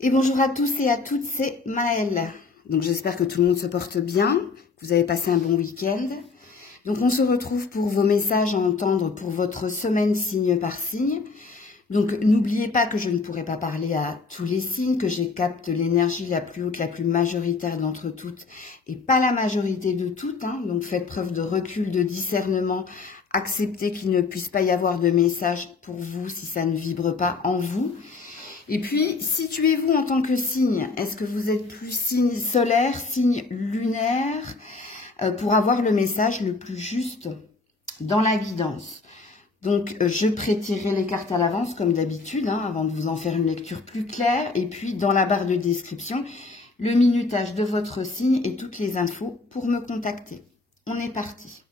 Et bonjour à tous et à toutes, c'est Maëlle. Donc j'espère que tout le monde se porte bien, que vous avez passé un bon week-end. Donc on se retrouve pour vos messages à entendre pour votre semaine signe par signe. Donc n'oubliez pas que je ne pourrai pas parler à tous les signes, que j'ai capte l'énergie la plus haute, la plus majoritaire d'entre toutes et pas la majorité de toutes. Donc faites preuve de recul, de discernement, acceptez qu'il ne puisse pas y avoir de message pour vous si ça ne vibre pas en vous. Et puis, situez-vous en tant que signe. Est-ce que vous êtes plus signe solaire, signe lunaire, pour avoir le message le plus juste dans la guidance? Donc, je prétirerai les cartes à l'avance, comme d'habitude, avant de vous en faire une lecture plus claire. Et puis, dans la barre de description, le minutage de votre signe et toutes les infos pour me contacter. On est parti.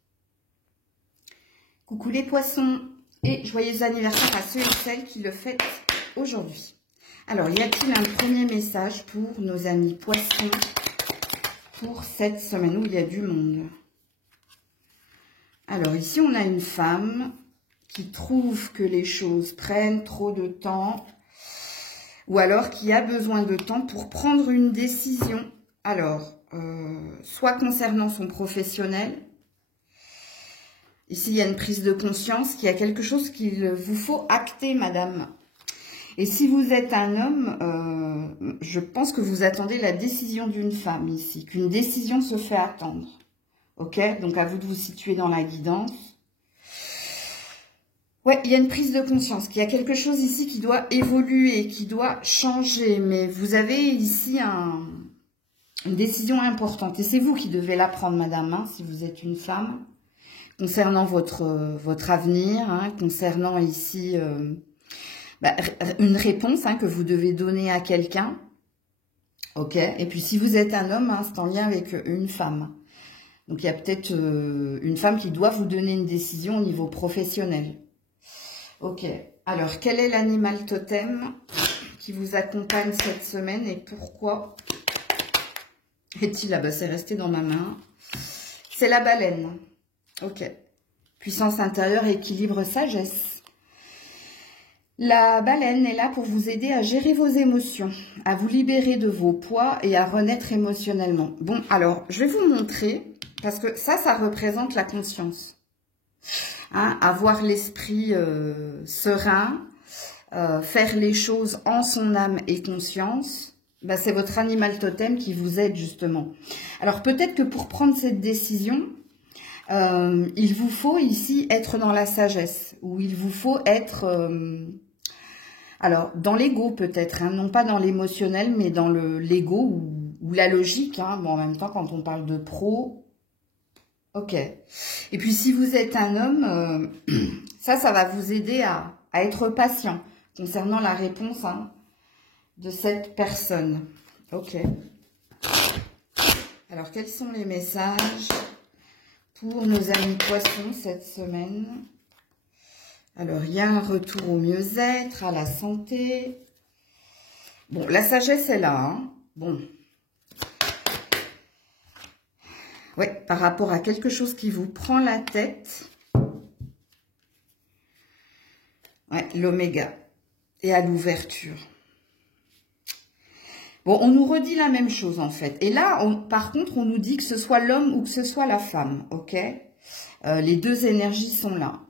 Coucou les poissons et joyeux anniversaire à ceux et celles qui le fêtent aujourd'hui. Alors, y a-t-il un premier message pour nos amis poissons pour cette semaine où il y a du monde? Alors, ici, on a une femme qui trouve que les choses prennent trop de temps ou alors qui a besoin de temps pour prendre une décision. Alors, soit concernant son professionnel. Ici, il y a une prise de conscience qu'il y a quelque chose qu'il vous faut acter, madame. Et si vous êtes un homme, je pense que vous attendez la décision d'une femme ici, qu'une décision se fait attendre. Ok? Donc, à vous de vous situer dans la guidance. Ouais, il y a une prise de conscience, qu'il y a quelque chose ici qui doit évoluer, qui doit changer. Mais vous avez ici une décision importante. Et c'est vous qui devez la prendre, madame, si vous êtes une femme. Concernant votre avenir, concernant ici... une réponse que vous devez donner à quelqu'un. Ok. Et puis si vous êtes un homme, c'est en lien avec une femme. Donc il y a peut-être une femme qui doit vous donner une décision au niveau professionnel. Ok. Alors quel est l'animal totem qui vous accompagne cette semaine et pourquoi est-il là? C'est resté dans ma main. C'est la baleine. Ok. Puissance intérieure, équilibre, sagesse. La baleine est là pour vous aider à gérer vos émotions, à vous libérer de vos poids et à renaître émotionnellement. Bon, alors, je vais vous montrer, parce que ça représente la conscience. Avoir l'esprit serein, faire les choses en son âme et conscience, c'est votre animal totem qui vous aide justement. Alors, peut-être que pour prendre cette décision, il vous faut ici être dans la sagesse, ou il vous faut être... alors, dans l'ego peut-être, non pas dans l'émotionnel, mais dans l'ego ou la logique. Bon, en même temps, quand on parle de pro, ok. Et puis, si vous êtes un homme, ça va vous aider à être patient concernant la réponse de cette personne. Ok. Alors, quels sont les messages pour nos amis poissons cette semaine? Alors, il y a un retour au mieux-être, à la santé. Bon, la sagesse est là. Bon. Ouais, par rapport à quelque chose qui vous prend la tête. Ouais, l'oméga. Et à l'ouverture. Bon, on nous redit la même chose, en fait. Et là, par contre, on nous dit que ce soit l'homme ou que ce soit la femme, ok? Les deux énergies sont là.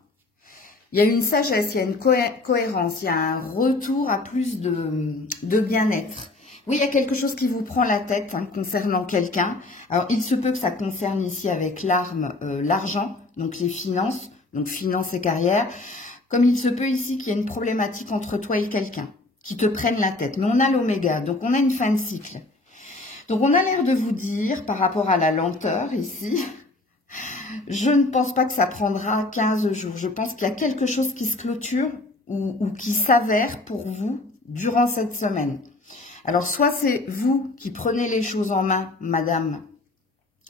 Il y a une sagesse, il y a une cohérence, il y a un retour à plus de bien-être. Oui, il y a quelque chose qui vous prend la tête concernant quelqu'un. Alors, il se peut que ça concerne ici avec l'argent, donc les finances, donc finances et carrière. Comme il se peut ici qu'il y ait une problématique entre toi et quelqu'un qui te prenne la tête. Mais on a l'oméga, donc on a une fin de cycle. Donc, on a l'air de vous dire, par rapport à la lenteur ici... Je ne pense pas que ça prendra 15 jours. Je pense qu'il y a quelque chose qui se clôture ou qui s'avère pour vous durant cette semaine. Alors, soit c'est vous qui prenez les choses en main, madame,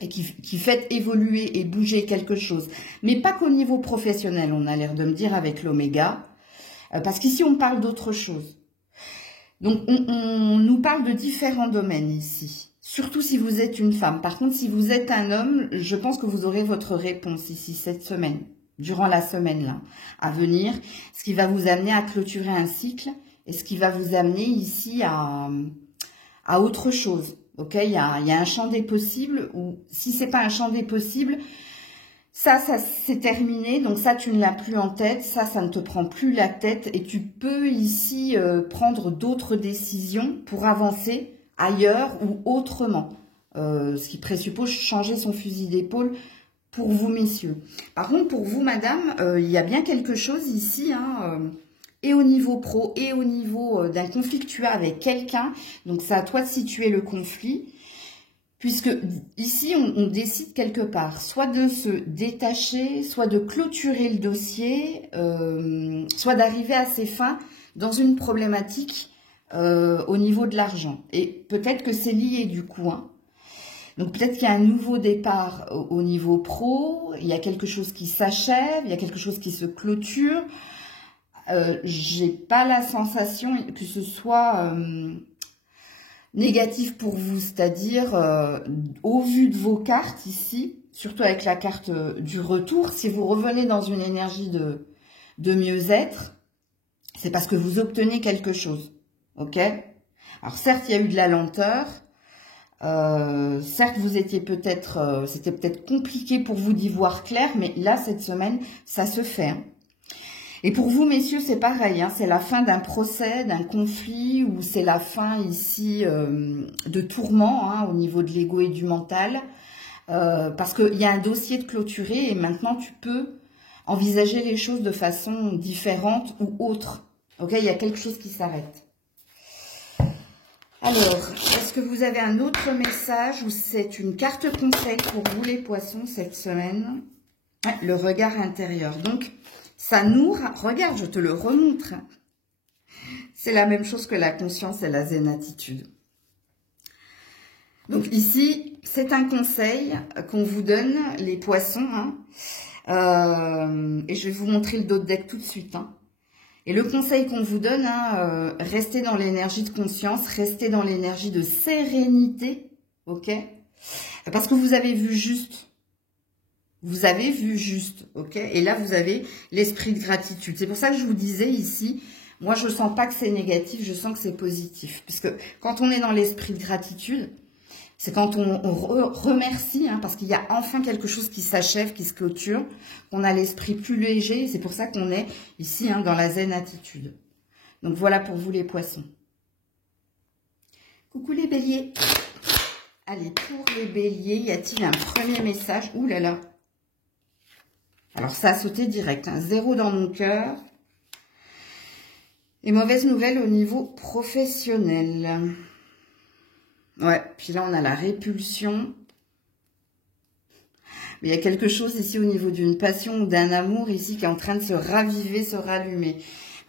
et qui faites évoluer et bouger quelque chose. Mais pas qu'au niveau professionnel, on a l'air de me dire avec l'oméga. Parce qu'ici, on parle d'autre chose. Donc, on nous parle de différents domaines ici. Surtout si vous êtes une femme. Par contre, si vous êtes un homme, je pense que vous aurez votre réponse ici cette semaine, durant la semaine là, à venir, ce qui va vous amener à clôturer un cycle et ce qui va vous amener ici à autre chose. Ok, il y a un champ des possibles, ou si c'est pas un champ des possibles, ça c'est terminé, donc ça tu ne l'as plus en tête, ça ne te prend plus la tête, et tu peux ici prendre d'autres décisions pour avancer ailleurs ou autrement. Ce qui présuppose changer son fusil d'épaule pour vous, messieurs. Par contre, pour vous, madame, il y a bien quelque chose ici, hein, et au niveau pro, et au niveau d'un conflit que tu as avec quelqu'un. Donc, c'est à toi de situer le conflit. Puisque ici, on décide quelque part, soit de se détacher, soit de clôturer le dossier, soit d'arriver à ses fins dans une problématique au niveau de l'argent. Et peut-être que c'est lié du coup, hein. Donc peut-être qu'il y a un nouveau départ au niveau pro, il y a quelque chose qui s'achève, il y a quelque chose qui se clôture. J'ai pas la sensation que ce soit négatif pour vous, c'est-à-dire au vu de vos cartes ici, surtout avec la carte du retour, si vous revenez dans une énergie de mieux-être, c'est parce que vous obtenez quelque chose, ok? Alors certes, il y a eu de la lenteur, certes, vous étiez peut-être, c'était peut-être compliqué pour vous d'y voir clair, mais là, cette semaine, ça se fait, hein. Et pour vous, messieurs, c'est pareil, hein, c'est la fin d'un procès, d'un conflit, ou c'est la fin ici de tourments, hein, au niveau de l'ego et du mental, parce qu'il y a un dossier de clôturé et maintenant tu peux envisager les choses de façon différente ou autre. Ok, il y a quelque chose qui s'arrête. Alors, est-ce que vous avez un autre message ou c'est une carte conseil pour vous les poissons cette semaine? Le regard intérieur. Donc, ça nous... Regarde, je te le remontre. C'est la même chose que la conscience et la zen attitude. Donc ici, c'est un conseil qu'on vous donne, les poissons. Hein. Et je vais vous montrer le dos de deck tout de suite. Hein. Et le conseil qu'on vous donne, hein, restez dans l'énergie de conscience, restez dans l'énergie de sérénité. Ok? Parce que vous avez vu juste. Vous avez vu juste, ok? Et là, vous avez l'esprit de gratitude. C'est pour ça que je vous disais ici, moi, je sens pas que c'est négatif, je sens que c'est positif. Puisque quand on est dans l'esprit de gratitude, c'est quand on remercie, hein, parce qu'il y a enfin quelque chose qui s'achève, qui se clôture, qu'on a l'esprit plus léger. C'est pour ça qu'on est ici, hein, dans la zen attitude. Donc, voilà pour vous les poissons. Coucou les béliers. Allez, pour les béliers, y a-t-il un premier message? Ouh là là. Alors, ça a sauté direct. Hein. 0 dans mon cœur. Et mauvaise nouvelle au niveau professionnel. Ouais, puis là, on a la répulsion. Mais il y a quelque chose ici au niveau d'une passion ou d'un amour ici qui est en train de se raviver, se rallumer.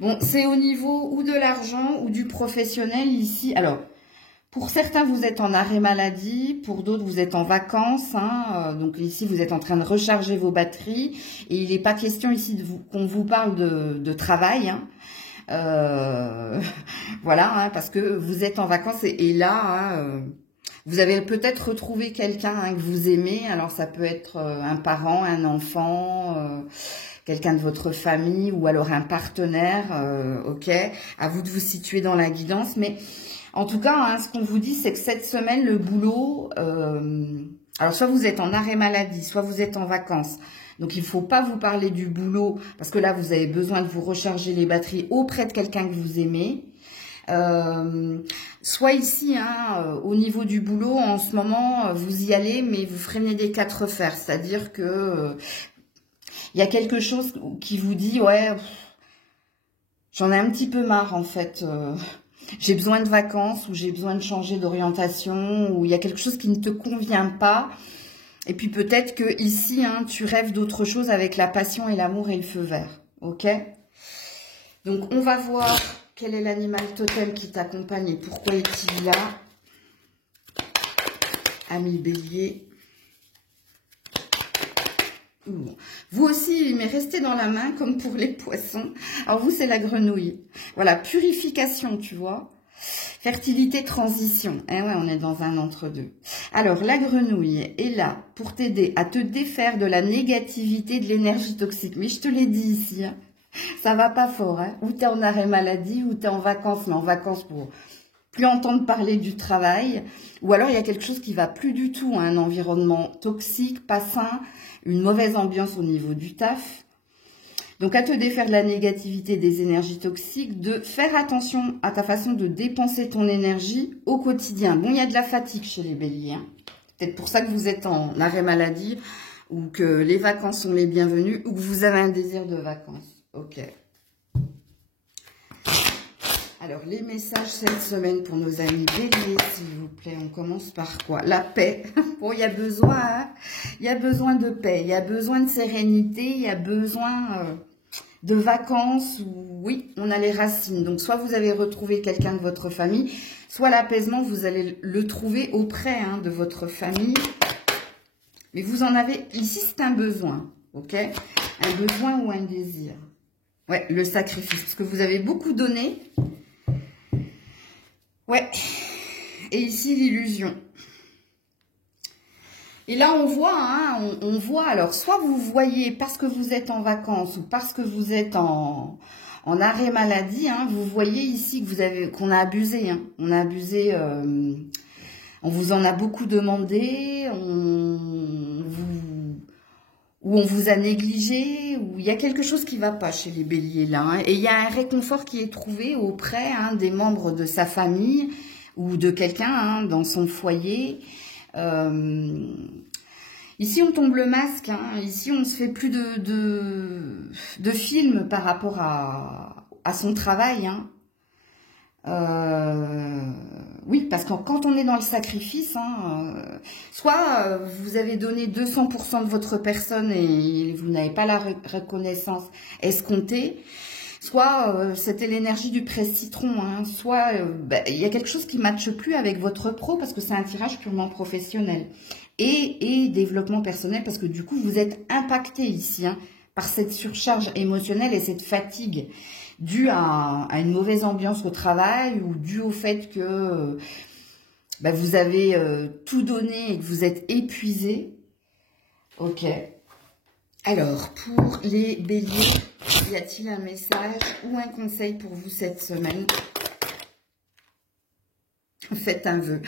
Bon, c'est au niveau ou de l'argent ou du professionnel ici. Alors, pour certains, vous êtes en arrêt maladie. Pour d'autres, vous êtes en vacances. Hein. Donc ici, vous êtes en train de recharger vos batteries. Et il n'est pas question ici qu'on vous parle de travail. Hein. Voilà, hein, parce que vous êtes en vacances. Et là, hein, vous avez peut-être retrouvé quelqu'un, hein, que vous aimez. Alors, ça peut être un parent, un enfant... quelqu'un de votre famille ou alors un partenaire, ok. À vous de vous situer dans la guidance, mais en tout cas, hein, ce qu'on vous dit, c'est que cette semaine, le boulot, alors soit vous êtes en arrêt maladie, soit vous êtes en vacances. Donc, il ne faut pas vous parler du boulot, parce que là, vous avez besoin de vous recharger les batteries auprès de quelqu'un que vous aimez. Soit ici, hein, au niveau du boulot, en ce moment, vous y allez, mais vous freinez des quatre fers. C'est-à-dire que il y a quelque chose qui vous dit, ouais, j'en ai un petit peu marre, en fait. J'ai besoin de vacances ou j'ai besoin de changer d'orientation ou il y a quelque chose qui ne te convient pas. Et puis peut-être que ici, hein, tu rêves d'autre chose avec la passion et l'amour et le feu vert. Ok? Donc, on va voir quel est l'animal totem qui t'accompagne et pourquoi est-il là. Ami bélier. Vous aussi, mais restez dans la main comme pour les poissons. Alors vous, c'est la grenouille. Voilà, purification, tu vois. Fertilité, transition. Eh ouais, on est dans un entre-deux. Alors, la grenouille est là pour t'aider à te défaire de la négativité, de l'énergie toxique. Mais je te l'ai dit ici, hein. Ça va pas fort, hein. Ou tu es en arrêt maladie, ou tu es en vacances, mais en vacances pour plus entendre parler du travail. Ou alors, il y a quelque chose qui va plus du tout, hein, un environnement toxique, pas sain, une mauvaise ambiance au niveau du taf. Donc, à te défaire de la négativité, des énergies toxiques, de faire attention à ta façon de dépenser ton énergie au quotidien. Bon, il y a de la fatigue chez les béliers, hein. Peut-être pour ça que vous êtes en arrêt maladie, ou que les vacances sont les bienvenues, ou que vous avez un désir de vacances. Ok. Alors, les messages cette semaine pour nos amis béliers, s'il vous plaît. On commence par quoi? La paix. Bon, il y a besoin, hein, il y a besoin de paix, il y a besoin de sérénité, il y a besoin de vacances. Oui, on a les racines. Donc, soit vous avez retrouvé quelqu'un de votre famille, soit l'apaisement, vous allez le trouver auprès, hein, de votre famille. Mais vous en avez, ici, c'est un besoin, ok? Un besoin ou un désir. Ouais, le sacrifice, parce que vous avez beaucoup donné. Ouais, et ici, l'illusion. Et là, on voit, hein, on voit, alors, soit vous voyez parce que vous êtes en vacances ou parce que vous êtes en arrêt maladie, hein, vous voyez ici que qu'on a abusé, hein. On a abusé, on vous en a beaucoup demandé, ou on vous a négligé, ou il y a quelque chose qui ne va pas chez les béliers là, hein. Et il y a un réconfort qui est trouvé auprès, hein, des membres de sa famille ou de quelqu'un, hein, dans son foyer. Ici, on tombe le masque, hein. Ici, on ne se fait plus de films par rapport à son travail, hein. Oui, parce que quand on est dans le sacrifice, hein, soit vous avez donné 200% de votre personne et vous n'avez pas la reconnaissance escomptée, soit c'était l'énergie du presse-citron, hein, soit il y a quelque chose qui ne matche plus avec votre pro parce que c'est un tirage purement professionnel et développement personnel parce que du coup vous êtes impacté ici, hein, par cette surcharge émotionnelle et cette fatigue due à une mauvaise ambiance au travail ou due au fait que vous avez tout donné et que vous êtes épuisé. Ok. Alors, pour les béliers, y a-t-il un message ou un conseil pour vous cette semaine? Faites un vœu.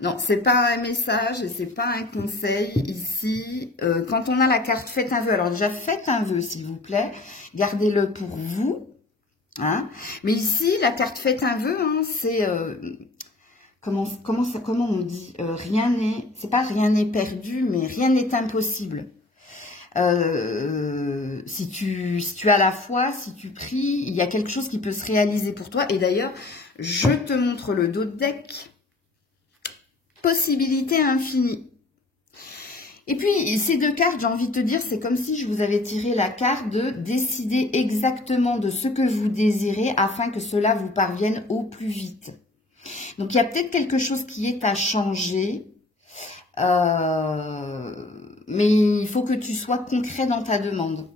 Non, c'est pas un message et c'est pas un conseil. Ici, quand on a la carte faites un vœu, alors déjà faites un vœu s'il vous plaît, gardez-le pour vous. Hein. Mais ici, la carte faites un vœu, hein, c'est comment on dit, rien n'est, c'est pas rien n'est perdu, mais rien n'est impossible. Si tu as la foi, si tu pries, il y a quelque chose qui peut se réaliser pour toi. Et d'ailleurs, je te montre le dos de deck. Possibilité infinie. Et puis, ces deux cartes, j'ai envie de te dire, c'est comme si je vous avais tiré la carte de décider exactement de ce que vous désirez afin que cela vous parvienne au plus vite. Donc, il y a peut-être quelque chose qui est à changer, mais il faut que tu sois concret dans ta demande.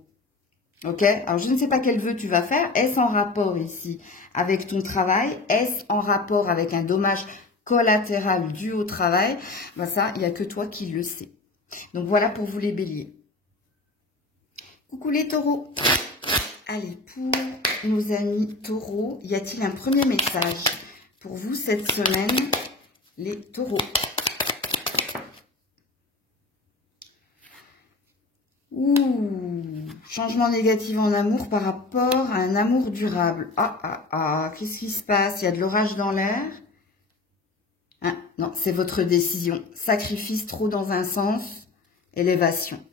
Ok? Alors, je ne sais pas quel vœu tu vas faire. Est-ce en rapport ici avec ton travail? Est-ce en rapport avec un dommage collatéral dû au travail? Ben ça, il n'y a que toi qui le sais. Donc, voilà pour vous les béliers. Coucou les taureaux. Allez, pour nos amis taureaux, y a-t-il un premier message pour vous cette semaine, les taureaux? Ouh, changement négatif en amour par rapport à un amour durable. Qu'est-ce qui se passe? Il y a de l'orage dans l'air. Hein, non, c'est votre décision. Sacrifice trop dans un sens, élévation.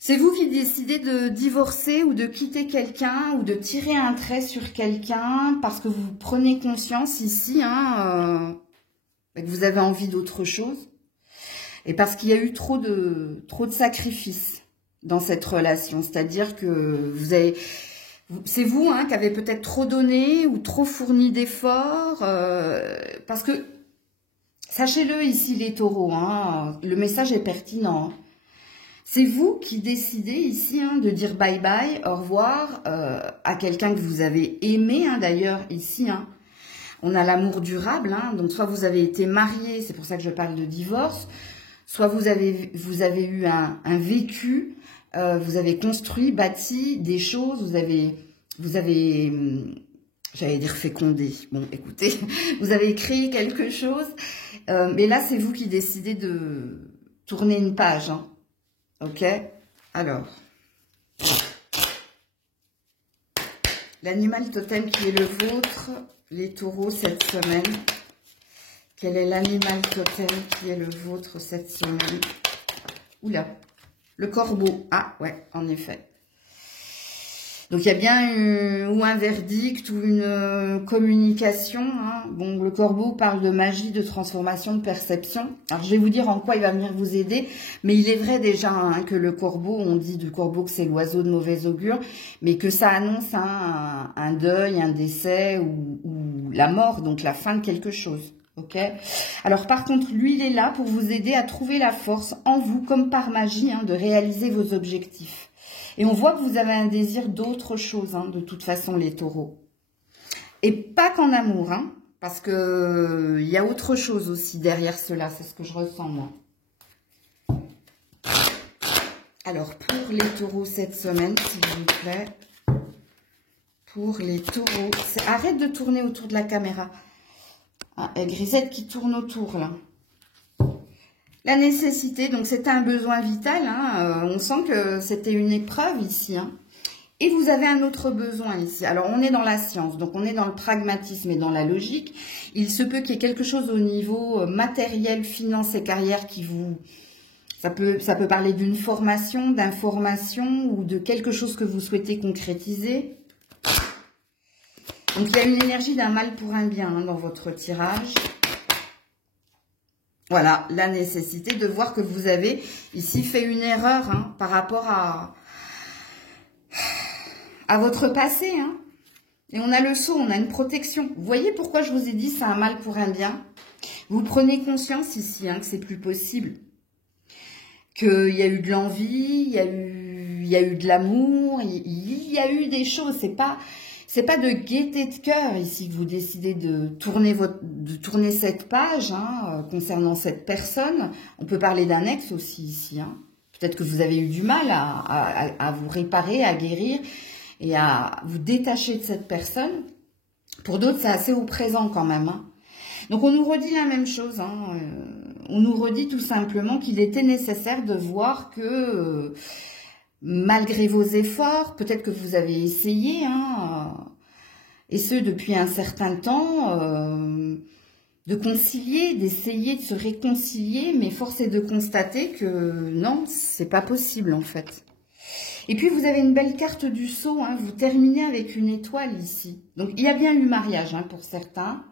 C'est vous qui décidez de divorcer ou de quitter quelqu'un ou de tirer un trait sur quelqu'un parce que vous prenez conscience ici, hein, que vous avez envie d'autre chose. Et parce qu'il y a eu trop de sacrifices dans cette relation. C'est-à-dire que c'est vous, hein, qui avez peut-être trop donné ou trop fourni d'efforts. Parce que, sachez-le ici les taureaux, hein, le message est pertinent. C'est vous qui décidez ici, hein, de dire bye bye, au revoir à quelqu'un que vous avez aimé, hein, d'ailleurs ici. Hein, on a l'amour durable, hein, donc soit vous avez été marié, c'est pour ça que je parle de divorce, soit vous avez eu un vécu vous avez construit, bâti des choses, vous avez j'allais dire fécondé. Bon, écoutez, vous avez créé quelque chose, mais là, c'est vous qui décidez de tourner une page. Hein. Ok? Alors, l'animal totem qui est le vôtre, les taureaux cette semaine. Quel est l'animal totem qui est le vôtre cette semaine? Oula, le corbeau. Ah, ouais, en effet. Donc, il y a bien ou un verdict ou une communication. Hein. Bon, le corbeau parle de magie, de transformation, de perception. Alors, je vais vous dire en quoi il va venir vous aider. Mais il est vrai déjà hein, que le corbeau, on dit du corbeau que c'est l'oiseau de mauvais augure, mais que ça annonce hein, un deuil, un décès ou la mort, donc la fin de quelque chose. Ok. Alors, par contre, lui, il est là pour vous aider à trouver la force en vous, comme par magie, hein, de réaliser vos objectifs. Et on voit que vous avez un désir d'autre chose, hein, de toute façon, les taureaux. Et pas qu'en amour, hein, parce que il y a autre chose aussi derrière cela, c'est ce que je ressens, moi. Alors, pour les taureaux cette semaine, s'il vous plaît. Pour les taureaux. Arrête de tourner autour de la caméra. Ah, et Grisette qui tourne autour, là. La nécessité, donc c'était un besoin vital, hein, on sent que c'était une épreuve ici. Hein. Et vous avez un autre besoin ici. Alors on est dans la science, donc on est dans le pragmatisme et dans la logique. Il se peut qu'il y ait quelque chose au niveau matériel, finance et carrière qui vous... Ça peut parler d'une formation, d'information ou de quelque chose que vous souhaitez concrétiser. Donc il y a une énergie d'un mal pour un bien hein, dans votre tirage. Voilà, la nécessité de voir que vous avez ici fait une erreur hein, par rapport à votre passé. Hein. Et on a le sceau, on a une protection. Vous voyez pourquoi je vous ai dit c'est un mal pour un bien? Vous prenez conscience ici hein, que c'est plus possible. Qu'il y a eu de l'envie, il y a eu de l'amour, il y a eu des choses. C'est pas de gaieté de cœur ici que vous décidez de tourner cette page hein, concernant cette personne. On peut parler d'un ex aussi ici. Hein. Peut-être que vous avez eu du mal à vous réparer, à guérir et à vous détacher de cette personne. Pour d'autres, c'est assez au présent quand même. Hein. Donc, on nous redit la même chose. Hein. On nous redit tout simplement qu'il était nécessaire de voir que... malgré vos efforts, peut-être que vous avez essayé, hein, et ce depuis un certain temps, de concilier, d'essayer de se réconcilier, mais force est de constater que non, c'est pas possible en fait. Et puis vous avez une belle carte du sceau, hein, vous terminez avec une étoile ici. Donc il y a bien eu mariage hein, pour certains.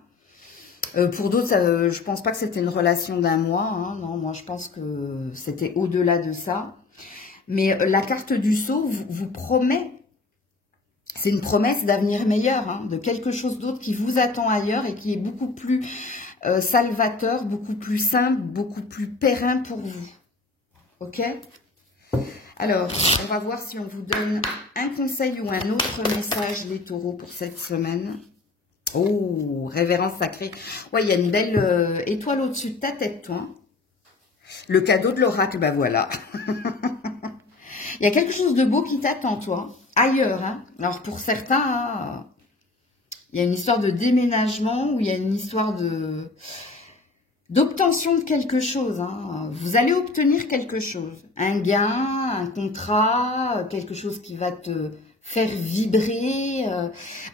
Pour d'autres, je pense pas que c'était une relation d'un mois. Hein, non, moi je pense que c'était au-delà de ça. Mais la carte du sceau vous promet, c'est une promesse d'avenir meilleur, hein, de quelque chose d'autre qui vous attend ailleurs et qui est beaucoup plus salvateur, beaucoup plus simple, beaucoup plus périn pour vous. Ok? Alors, on va voir si on vous donne un conseil ou un autre message, les taureaux, pour cette semaine. Oh, révérence sacrée. Ouais, il y a une belle étoile au-dessus de ta tête, toi. Hein. Le cadeau de l'oracle, ben voilà. Il y a quelque chose de beau qui t'attend, toi, ailleurs. Hein. Alors, pour certains, hein, il y a une histoire de déménagement ou il y a une histoire d'obtention de quelque chose. Hein. Vous allez obtenir quelque chose. Un gain, un contrat, quelque chose qui va te faire vibrer.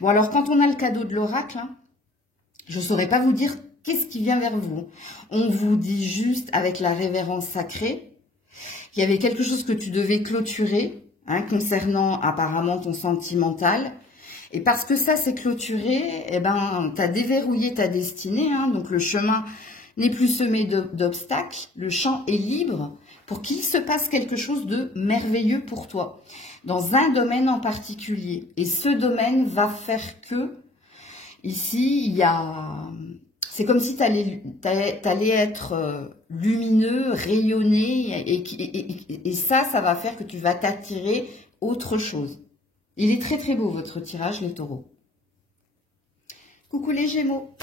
Bon, alors, quand on a le cadeau de l'oracle, hein, je ne saurais pas vous dire qu'est-ce qui vient vers vous. On vous dit juste, avec la révérence sacrée, qu'il y avait quelque chose que tu devais clôturer, hein, concernant apparemment ton sentimental. Et parce que ça, c'est clôturé, eh ben, tu as déverrouillé ta destinée. Hein, donc, le chemin n'est plus semé d'obstacles. Le champ est libre pour qu'il se passe quelque chose de merveilleux pour toi, dans un domaine en particulier. Et ce domaine va faire que, ici, il y a... C'est comme si tu allais être lumineux, rayonné, et ça va faire que tu vas t'attirer autre chose. Il est très très beau votre tirage, les taureaux. Coucou les Gémeaux.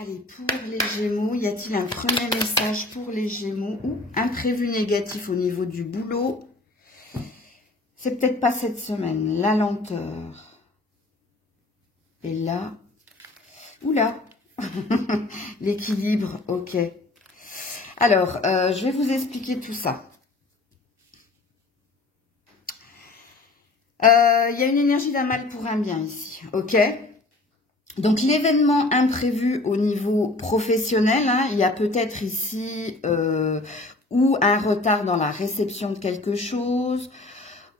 Allez, pour les Gémeaux, y a-t-il un premier message pour les Gémeaux ou un prévu négatif au niveau du boulot? c'est peut-être pas cette semaine. La lenteur. Et là, oula, l'équilibre, ok. Alors, je vais vous expliquer tout ça. Il y a une énergie d'un mal pour un bien ici, ok? Donc, l'événement imprévu au niveau professionnel, hein, il y a peut-être ici ou un retard dans la réception de quelque chose,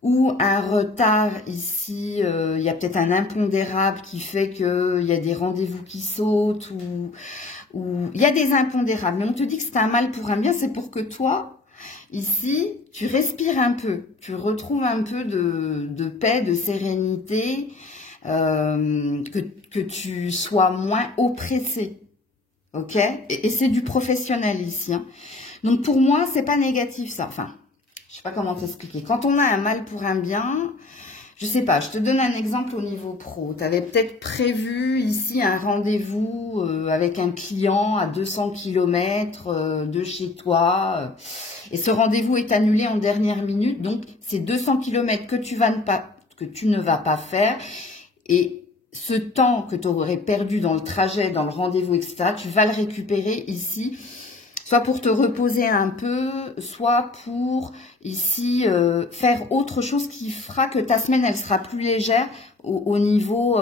ou un retard ici, il y a peut-être un impondérable qui fait qu'il y a des rendez-vous qui sautent, ou il y a des impondérables. Mais on te dit que c'est un mal pour un bien, c'est pour que toi, ici, tu respires un peu, tu retrouves un peu de paix, de sérénité, que tu sois moins oppressé, ok? Et c'est du professionnel ici, hein. Donc pour moi, c'est pas négatif ça. Enfin, je sais pas comment t'expliquer. Quand on a un mal pour un bien, je sais pas, je te donne un exemple au niveau pro. Tu avais peut-être prévu ici un rendez-vous avec un client à 200 km de chez toi. Et ce rendez-vous est annulé en dernière minute. Donc, c'est 200 km que tu ne vas pas faire. Et ce temps que tu aurais perdu dans le trajet, dans le rendez-vous, etc., tu vas le récupérer ici, soit pour te reposer un peu, soit pour ici faire autre chose qui fera que ta semaine, elle sera plus légère au niveau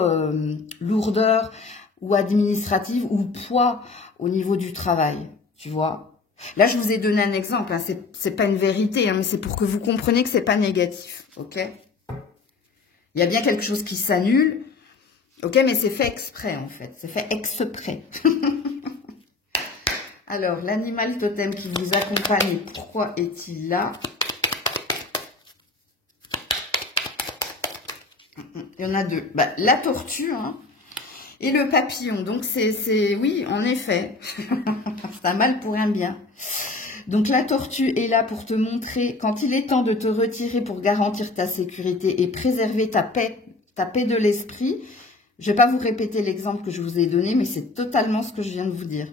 lourdeur ou administrative ou poids au niveau du travail, tu vois. Là, je vous ai donné un exemple, hein, c'est pas une vérité, hein, mais c'est pour que vous compreniez que c'est pas négatif, ok? Il y a bien quelque chose qui s'annule, ok, mais c'est fait exprès en fait, c'est fait exprès. Alors, l'animal totem qui vous accompagne, pourquoi est-il là? Il y en a deux. Bah, la tortue, hein, et le papillon. Donc, oui, en effet, c'est un mal pour un bien. Donc, la tortue est là pour te montrer quand il est temps de te retirer pour garantir ta sécurité et préserver ta paix de l'esprit. Je ne vais pas vous répéter l'exemple que je vous ai donné, mais c'est totalement ce que je viens de vous dire.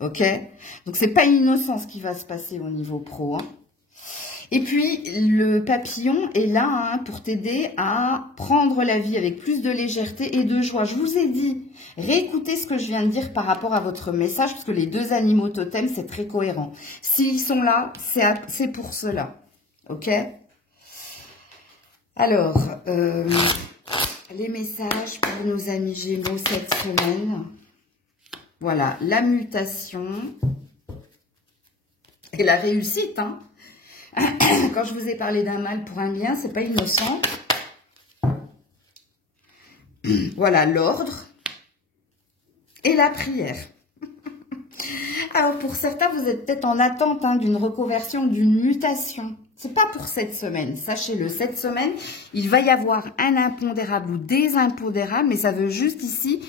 Ok? Donc, c'est pas innocent ce qui va se passer au niveau pro, hein. Et puis, le papillon est là, hein, pour t'aider à prendre la vie avec plus de légèreté et de joie. Je vous ai dit, réécoutez ce que je viens de dire par rapport à votre message, parce que les deux animaux totems, c'est très cohérent. S'ils sont là, c'est pour cela. Ok? Alors, les messages pour nos amis Gémeaux cette semaine. Voilà, la mutation et la réussite, hein. Quand je vous ai parlé d'un mal pour un bien, c'est pas innocent. Voilà, l'ordre et la prière. Alors, pour certains, vous êtes peut-être en attente, hein, d'une reconversion, d'une mutation. C'est pas pour cette semaine, sachez-le. Cette semaine, il va y avoir un impondérable ou des impondérables, mais ça veut juste ici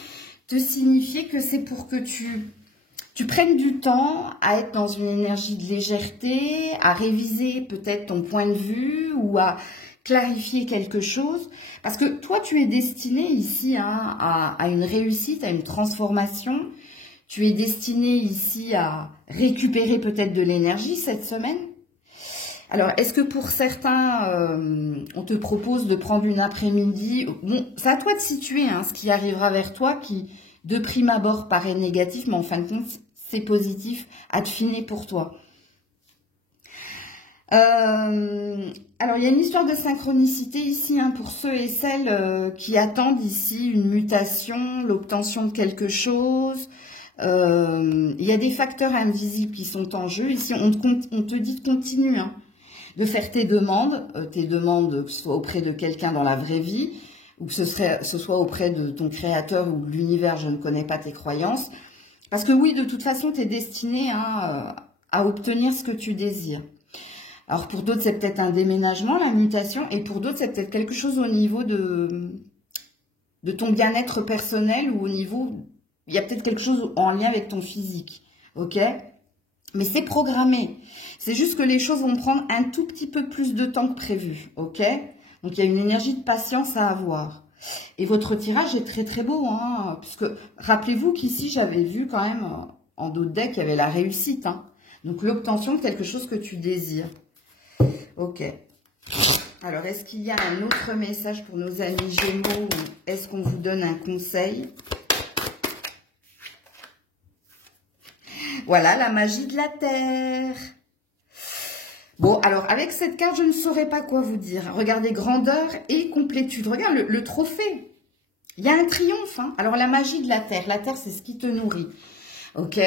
te signifier que c'est pour que tu prennes du temps à être dans une énergie de légèreté, à réviser peut-être ton point de vue ou à clarifier quelque chose. Parce que toi, tu es destiné ici, hein, à une réussite, à une transformation. Tu es destiné ici à récupérer peut-être de l'énergie cette semaine. Alors, est-ce que pour certains, on te propose de prendre une après-midi? Bon, c'est à toi de situer, hein, ce qui arrivera vers toi qui, de prime abord, paraît négatif, mais en fin de compte, c'est positif, à affiner pour toi. Alors, il y a une histoire de synchronicité ici, hein, pour ceux et celles qui attendent ici une mutation, l'obtention de quelque chose. Il y a des facteurs invisibles qui sont en jeu. Ici, on te dit de continuer, hein, de faire tes demandes, que ce soit auprès de quelqu'un dans la vraie vie, ou que ce soit auprès de ton créateur ou de l'univers, je ne connais pas tes croyances. Parce que oui, de toute façon, tu es destiné, hein, à obtenir ce que tu désires. Alors pour d'autres, c'est peut-être un déménagement, la mutation, et pour d'autres, c'est peut-être quelque chose au niveau de ton bien-être personnel ou au niveau... Il y a peut-être quelque chose en lien avec ton physique, ok? Mais c'est programmé. C'est juste que les choses vont prendre un tout petit peu plus de temps que prévu, ok? Donc, il y a une énergie de patience à avoir. Et votre tirage est très, très beau, hein, puisque rappelez-vous qu'ici, j'avais vu quand même, en d'autres decks, il y avait la réussite, hein. Donc, l'obtention de quelque chose que tu désires. Ok. Alors, est-ce qu'il y a un autre message pour nos amis Gémeaux ou est-ce qu'on vous donne un conseil? Voilà, la magie de la Terre. Bon, alors, avec cette carte, je ne saurais pas quoi vous dire. Regardez, grandeur et complétude. Regarde le trophée. Il y a un triomphe. Hein. Alors, la magie de la Terre. La Terre, c'est ce qui te nourrit. Ok,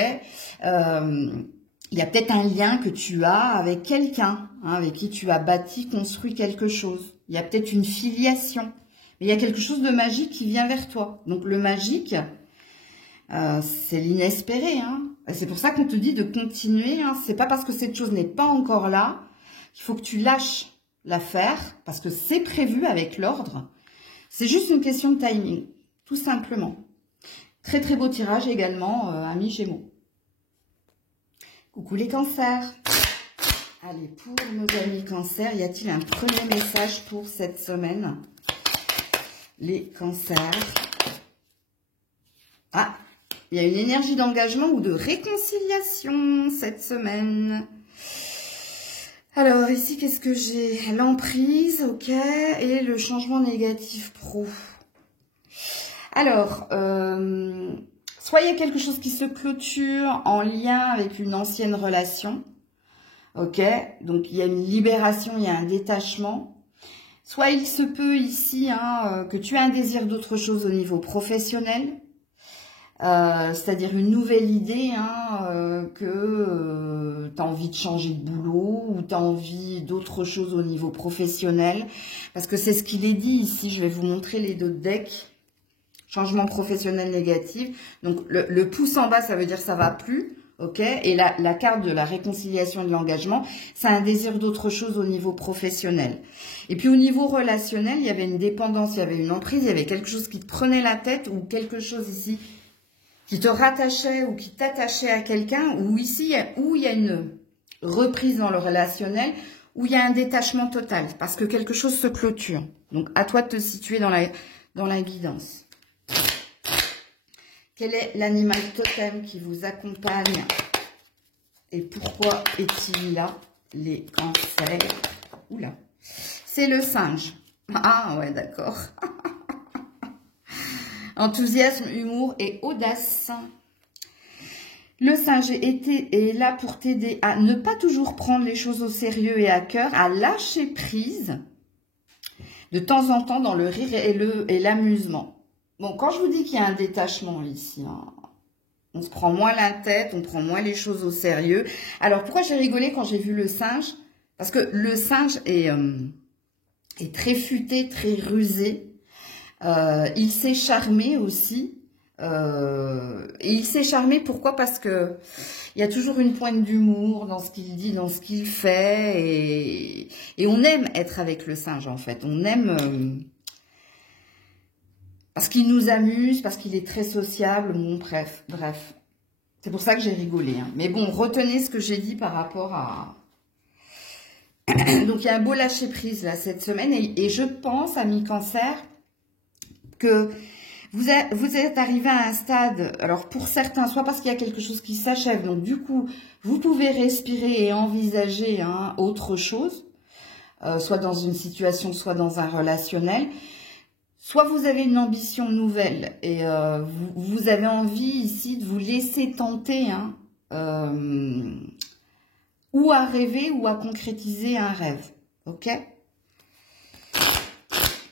il y a peut-être un lien que tu as avec quelqu'un, hein, avec qui tu as bâti, construit quelque chose. Il y a peut-être une filiation. Mais il y a quelque chose de magique qui vient vers toi. Donc, le magique, c'est l'inespéré. Hein. C'est pour ça qu'on te dit de continuer. Hein. C'est pas parce que cette chose n'est pas encore là qu'il faut que tu lâches l'affaire, parce que c'est prévu avec l'ordre. C'est juste une question de timing, tout simplement. Très très beau tirage également, amis Gémeaux. Coucou les cancers. Allez, pour nos amis cancers, y a-t-il un premier message pour cette semaine? Les cancers. Ah, il y a une énergie d'engagement ou de réconciliation cette semaine. Alors ici, qu'est-ce que j'ai? L'emprise, ok, et le changement négatif pro. Alors, soit il y a quelque chose qui se clôture en lien avec une ancienne relation, ok, donc il y a une libération, il y a un détachement. Soit il se peut ici que tu aies un désir d'autre chose au niveau professionnel, c'est-à-dire une nouvelle idée, que tu as envie de changer de boulot ou tu as envie d'autre chose au niveau professionnel, parce que c'est ce qu'il est dit ici. Je vais vous montrer les deux decks. Changement professionnel négatif. Donc, le pouce en bas, ça veut dire ça va plus. Ok. Et la carte de la réconciliation et de l'engagement, c'est un désir d'autre chose au niveau professionnel. Et puis, au niveau relationnel, il y avait une dépendance, il y avait une emprise, il y avait quelque chose qui te prenait la tête ou quelque chose ici qui te rattachait ou qui t'attachait à quelqu'un, ou ici, où il y a une reprise dans le relationnel, où il y a un détachement total, parce que quelque chose se clôture. Donc, à toi de te situer dans la guidance. Quel est l'animal totem qui vous accompagne et pourquoi est-il là, les cancers? Oula, c'est le singe. Ah ouais, d'accord. Enthousiasme, humour et audace. Le singe est là pour t'aider à ne pas toujours prendre les choses au sérieux et à cœur, à lâcher prise de temps en temps dans le rire et l'amusement. Bon, quand je vous dis qu'il y a un détachement ici, on se prend moins la tête, on prend moins les choses au sérieux. Alors, pourquoi j'ai rigolé quand j'ai vu le singe? Parce que le singe est très futé, très rusé. Il sait charmer aussi. Et il sait charmer, pourquoi? Parce que il y a toujours une pointe d'humour dans ce qu'il dit, dans ce qu'il fait. Et on aime être avec le singe, en fait. On aime... parce qu'il nous amuse, parce qu'il est très sociable. Bon, bref. C'est pour ça que j'ai rigolé. Hein. Mais bon, retenez ce que j'ai dit par rapport à... Donc, il y a un beau lâcher-prise là cette semaine. Et je pense, amis cancer, que vous êtes arrivé à un stade, alors pour certains, soit parce qu'il y a quelque chose qui s'achève, donc du coup, vous pouvez respirer et envisager autre chose, soit dans une situation, soit dans un relationnel. Soit vous avez une ambition nouvelle et vous avez envie ici de vous laisser tenter ou à rêver ou à concrétiser un rêve. Ok?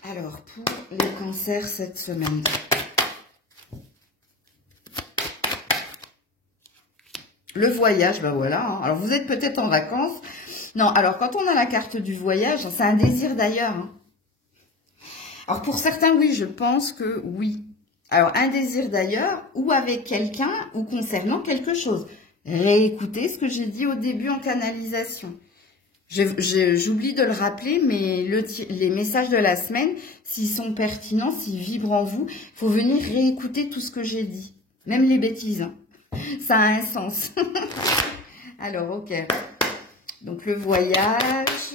Alors, pour les cancers cette semaine. Le voyage, ben voilà. Alors, vous êtes peut-être en vacances. Non, alors, quand on a la carte du voyage, c'est un désir d'ailleurs. Alors, pour certains, oui, je pense que oui. Alors, un désir d'ailleurs, ou avec quelqu'un, ou concernant quelque chose. Réécoutez ce que j'ai dit au début en canalisation. J'oublie de le rappeler, mais les messages de la semaine, s'ils sont pertinents, s'ils vibrent en vous, il faut venir réécouter tout ce que j'ai dit. Même les bêtises. Hein. Ça a un sens. Alors, ok. Donc, le voyage...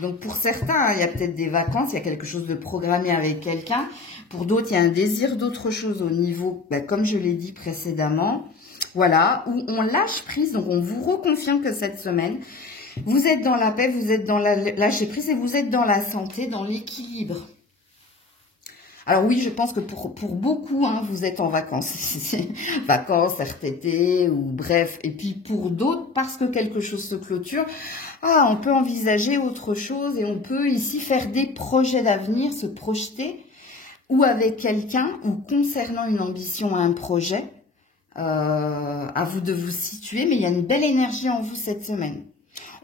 Donc, pour certains, il y a peut-être des vacances, il y a quelque chose de programmé avec quelqu'un. Pour d'autres, il y a un désir d'autre chose au niveau, comme je l'ai dit précédemment, voilà, où on lâche prise. Donc, on vous reconfirme que cette semaine, Vous êtes dans la paix, vous êtes dans la lâcher prise et vous êtes dans la santé, dans l'équilibre. Alors oui, je pense que pour beaucoup, hein, vous êtes en vacances. Vacances, RTT ou bref. Et puis pour d'autres, parce que quelque chose se clôture, on peut envisager autre chose et on peut ici faire des projets d'avenir, se projeter ou avec quelqu'un ou concernant une ambition à un projet. À vous de vous situer, mais il y a une belle énergie en vous cette semaine.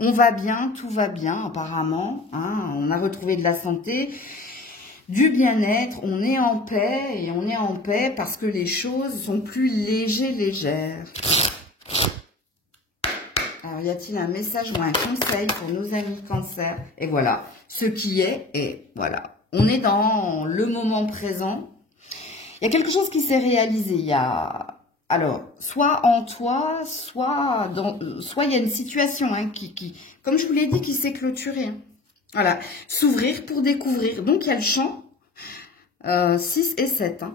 On va bien, tout va bien apparemment. Hein, on a retrouvé de la santé. Du bien-être, on est en paix et on est en paix parce que les choses sont plus légères. Alors, y a-t-il un message ou un conseil pour nos amis Cancer? Et voilà, ce qui est, et voilà. On est dans le moment présent. Il y a quelque chose qui s'est réalisé. Il y a, alors, soit en toi, soit il y a une situation hein, qui, comme je vous l'ai dit, qui s'est clôturée. Hein. Voilà, s'ouvrir pour découvrir. Donc, il y a le champ 6 et 7. Hein.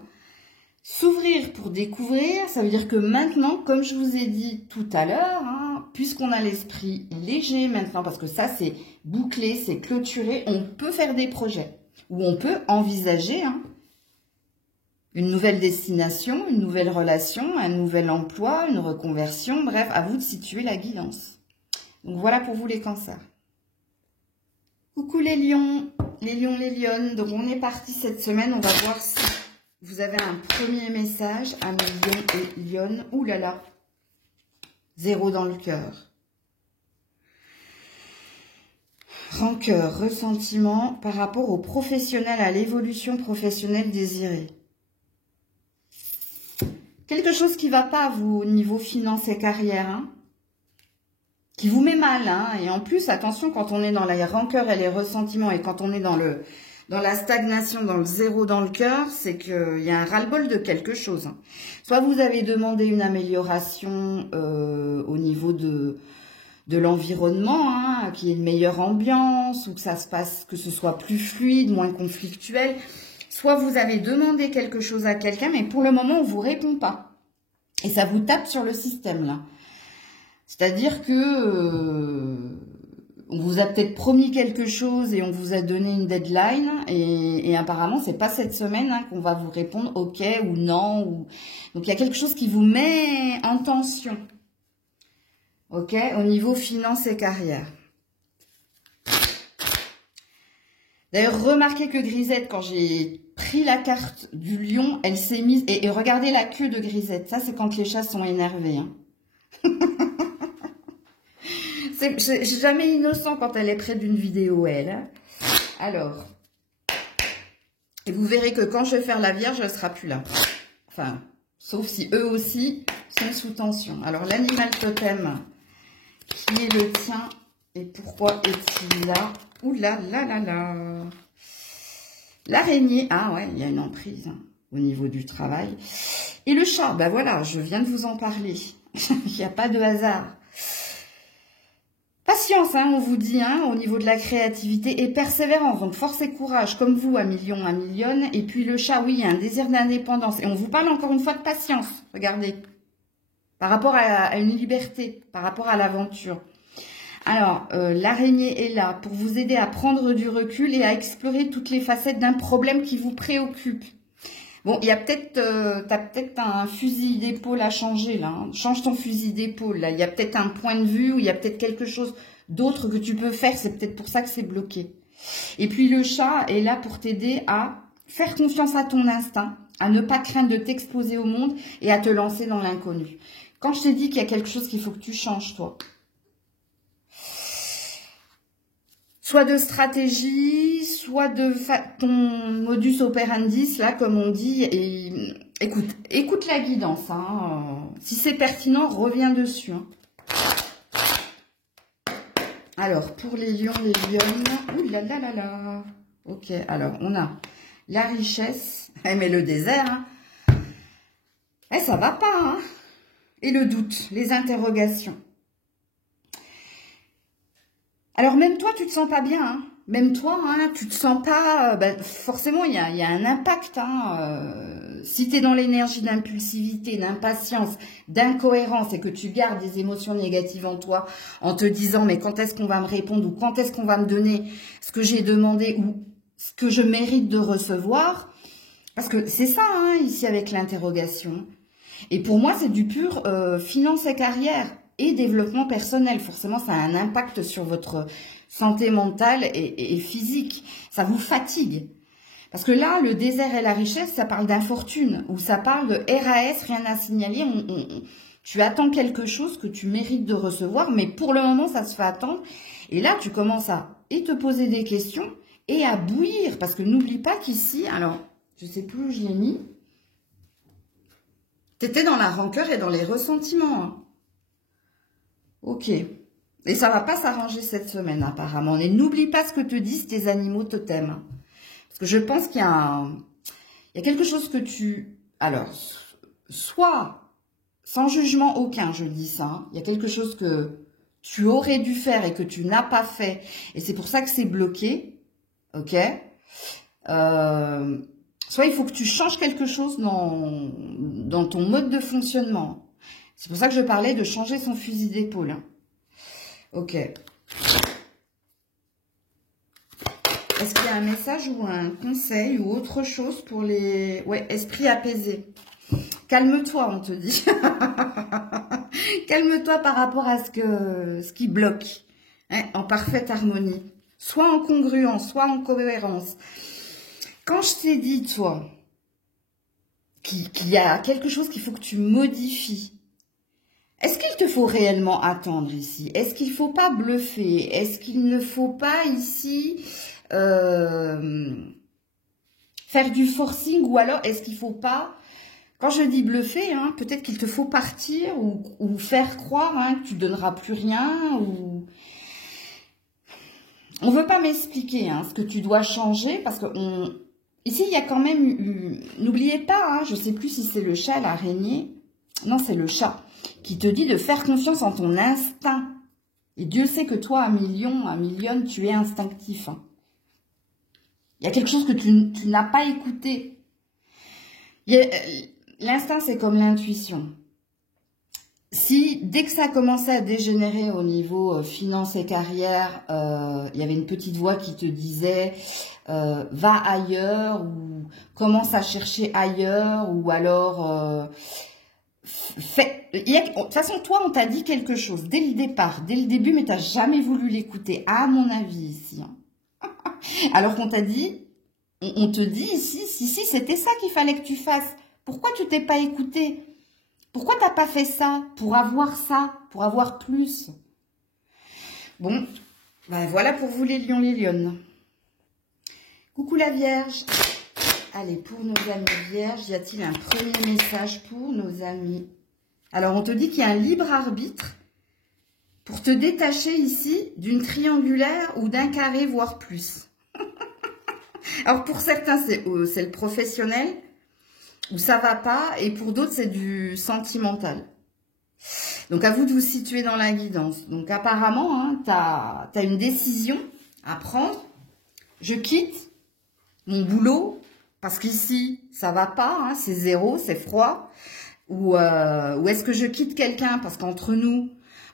S'ouvrir pour découvrir, ça veut dire que maintenant, comme je vous ai dit tout à l'heure, hein, puisqu'on a l'esprit léger maintenant, parce que ça, c'est bouclé, c'est clôturé, on peut faire des projets. Ou on peut envisager hein, une nouvelle destination, une nouvelle relation, un nouvel emploi, une reconversion. Bref, à vous de situer la guidance. Donc, voilà pour vous les cancers. Coucou les lions, les lionnes. Donc, on est parti cette semaine. On va voir si vous avez un premier message à mes lions et lionnes. Ouh là là, 0 dans le cœur. Rancœur, ressentiment par rapport au professionnel, à l'évolution professionnelle désirée. Quelque chose qui ne va pas à vous au niveau finance et carrière. Hein, qui vous met mal, hein, et en plus, attention, quand on est dans la rancœur et les ressentiments, et quand on est dans la stagnation, dans le 0 dans le cœur, c'est qu'il y a un ras-le-bol de quelque chose. Hein. Soit vous avez demandé une amélioration au niveau de l'environnement, hein, qu'il y ait une meilleure ambiance, ou que ça se passe, que ce soit plus fluide, moins conflictuel. Soit vous avez demandé quelque chose à quelqu'un, mais pour le moment, on ne vous répond pas. Et ça vous tape sur le système, là. C'est-à-dire que on vous a peut-être promis quelque chose et on vous a donné une deadline et apparemment c'est pas cette semaine hein, qu'on va vous répondre ok ou non. Donc il y a quelque chose qui vous met en tension, ok, au niveau finance et carrière. D'ailleurs remarquez que Grisette, quand j'ai pris la carte du lion, elle s'est mise et regardez la queue de Grisette. Ça c'est quand les chats sont énervés. Hein. C'est jamais innocent quand elle est près d'une vidéo, elle. Alors, et vous verrez que quand je vais faire la Vierge, elle ne sera plus là. Enfin, sauf si eux aussi sont sous tension. Alors, l'animal totem, qui est le tien, et pourquoi est-il là? Ouh là là là là. L'araignée, ah ouais, il y a une emprise hein, au niveau du travail. Et le chat, ben voilà, je viens de vous en parler. Il n'y a pas de hasard. Patience, hein, on vous dit, hein, au niveau de la créativité et persévérance. Donc, force et courage, comme vous, à million, à millionne. Et puis, le chat, oui, il y a un désir d'indépendance. Et on vous parle encore une fois de patience, regardez. Par rapport à une liberté, par rapport à l'aventure. Alors, l'araignée est là pour vous aider à prendre du recul et à explorer toutes les facettes d'un problème qui vous préoccupe. Bon, il y a peut-être, t'as peut-être un fusil d'épaule à changer, là. Hein. Change ton fusil d'épaule, là. Il y a peut-être un point de vue ou il y a peut-être quelque chose d'autre que tu peux faire. C'est peut-être pour ça que c'est bloqué. Et puis, le chat est là pour t'aider à faire confiance à ton instinct, à ne pas craindre de t'exposer au monde et à te lancer dans l'inconnu. Quand je t'ai dit qu'il y a quelque chose qu'il faut que tu changes, toi. Soit de stratégie, soit de ton modus operandi, là, comme on dit. Et écoute la guidance. Hein. Si c'est pertinent, reviens dessus. Hein. Alors, pour les lions, les lionnes. Ouh là là là là. Ok, alors, on a la richesse. Mais le désert, hein. Ça va pas, hein. Et le doute, les interrogations. Alors, même toi, tu te sens pas bien, hein. Même toi, hein, tu te sens pas... forcément, il y a un impact. Si tu es dans l'énergie d'impulsivité, d'impatience, d'incohérence et que tu gardes des émotions négatives en toi en te disant mais quand est-ce qu'on va me répondre ou quand est-ce qu'on va me donner ce que j'ai demandé ou ce que je mérite de recevoir, parce que c'est ça ici avec l'interrogation. Et pour moi, c'est du pur finance et carrière et développement personnel. Forcément, ça a un impact sur votre santé mentale et physique. Ça vous fatigue. Parce que là, le désert et la richesse, ça parle d'infortune. Ou ça parle de RAS, rien à signaler. Tu attends quelque chose que tu mérites de recevoir. Mais pour le moment, ça se fait attendre. Et là, tu commences à te poser des questions et à bouillir. Parce que n'oublie pas qu'ici, alors, je sais plus où je l'ai mis. Tu étais dans la rancœur et dans les ressentiments. Ok. Et ça va pas s'arranger cette semaine, apparemment. Et n'oublie pas ce que te disent tes animaux totems. Parce que je pense qu'il y a quelque chose que tu... Alors, soit, sans jugement aucun, je dis ça, il y a quelque chose que tu aurais dû faire et que tu n'as pas fait. Et c'est pour ça que c'est bloqué. Ok. Soit il faut que tu changes quelque chose dans ton mode de fonctionnement. C'est pour ça que je parlais de changer son fusil d'épaule. Ok. Est-ce qu'il y a un message ou un conseil ou autre chose pour les... Ouais, esprit apaisé. Calme-toi, on te dit. Calme-toi par rapport à ce qui bloque. Hein, en parfaite harmonie. Soit en congruence, soit en cohérence. Quand je t'ai dit, toi, qu'il y a quelque chose qu'il faut que tu modifies, est-ce qu'il te faut réellement attendre ici? Est-ce qu'il ne faut pas bluffer? Est-ce qu'il ne faut pas ici faire du forcing? Ou alors est-ce qu'il ne faut pas, quand je dis bluffer, peut-être qu'il te faut partir ou faire croire que tu ne donneras plus rien ou... On ne veut pas m'expliquer ce que tu dois changer parce que ici, il y a quand même... N'oubliez pas, je ne sais plus si c'est le chat, l'araignée. Non, c'est le chat qui te dit de faire confiance en ton instinct. Et Dieu sait que toi, à million, tu es instinctif. Il y a quelque chose que tu n'as pas écouté. L'instinct, c'est comme l'intuition. Si, dès que ça commençait à dégénérer au niveau finance et carrière, il y avait une petite voix qui te disait va ailleurs ou commence à chercher ailleurs ou alors de toute façon, toi, on t'a dit quelque chose dès le départ, dès le début, mais tu n'as jamais voulu l'écouter, à mon avis, ici. Alors qu'on t'a dit, on te dit ici, si, c'était ça qu'il fallait que tu fasses. Pourquoi tu t'es pas écouté? Pourquoi t'as pas fait ça? Pour avoir plus. Bon, voilà pour vous les lions, les lionnes. Coucou la Vierge. Allez, pour nos amis vierges, y a-t-il un premier message pour nos amis? Alors, on te dit qu'il y a un libre arbitre pour te détacher ici d'une triangulaire ou d'un carré, voire plus. Alors, pour certains, c'est le professionnel, où ça va pas, et pour d'autres, c'est du sentimental. Donc, à vous de vous situer dans la guidance. Donc, apparemment, tu as une décision à prendre. Je quitte mon boulot, parce qu'ici, ça va pas, c'est zéro, c'est froid. Ou est-ce que je quitte quelqu'un parce qu'entre nous,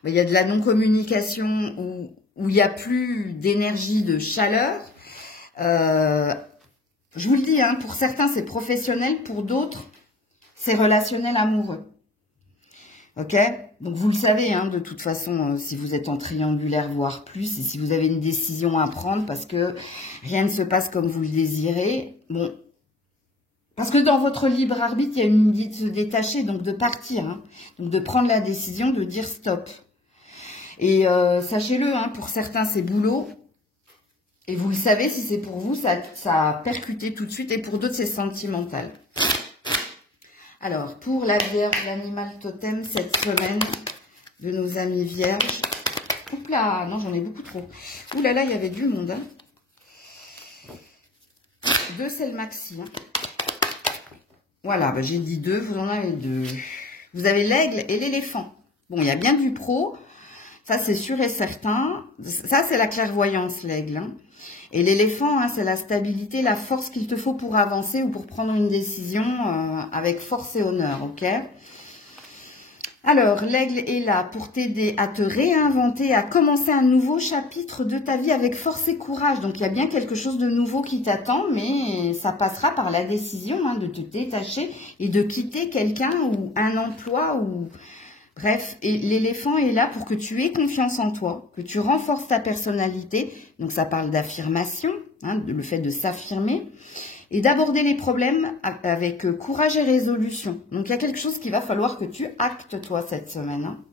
il y a de la non-communication où il n'y a plus d'énergie, de chaleur. Je vous le dis, pour certains, c'est professionnel, pour d'autres, c'est relationnel amoureux. Ok? Donc, vous le savez, de toute façon, si vous êtes en triangulaire, voire plus, et si vous avez une décision à prendre parce que rien ne se passe comme vous le désirez, bon... Parce que dans votre libre arbitre, il y a une idée de se détacher, donc de partir. Donc de prendre la décision de dire stop. Et sachez-le, pour certains, c'est boulot. Et vous le savez, si c'est pour vous, ça a percuté tout de suite. Et pour d'autres, c'est sentimental. Alors, pour la Vierge, l'animal totem, cette semaine, de nos amis vierges. Oups là, non, j'en ai beaucoup trop. Ouh là là, il y avait du monde. 2, c'est le maxi. Voilà, j'ai dit 2, vous en avez 2. Vous avez l'aigle et l'éléphant. Bon, il y a bien du pro, ça c'est sûr et certain. Ça, c'est la clairvoyance, l'aigle. Et l'éléphant, hein, c'est la stabilité, la force qu'il te faut pour avancer ou pour prendre une décision avec force et honneur, ok? Alors, l'aigle est là pour t'aider à te réinventer, à commencer un nouveau chapitre de ta vie avec force et courage. Donc, il y a bien quelque chose de nouveau qui t'attend, mais ça passera par la décision hein, de te détacher et de quitter quelqu'un ou un emploi ou... Bref, et l'éléphant est là pour que tu aies confiance en toi, que tu renforces ta personnalité. Donc, ça parle d'affirmation, hein, le fait de s'affirmer. Et d'aborder les problèmes avec courage et résolution. Donc, il y a quelque chose qu'il va falloir que tu actes, toi, cette semaine. Hein.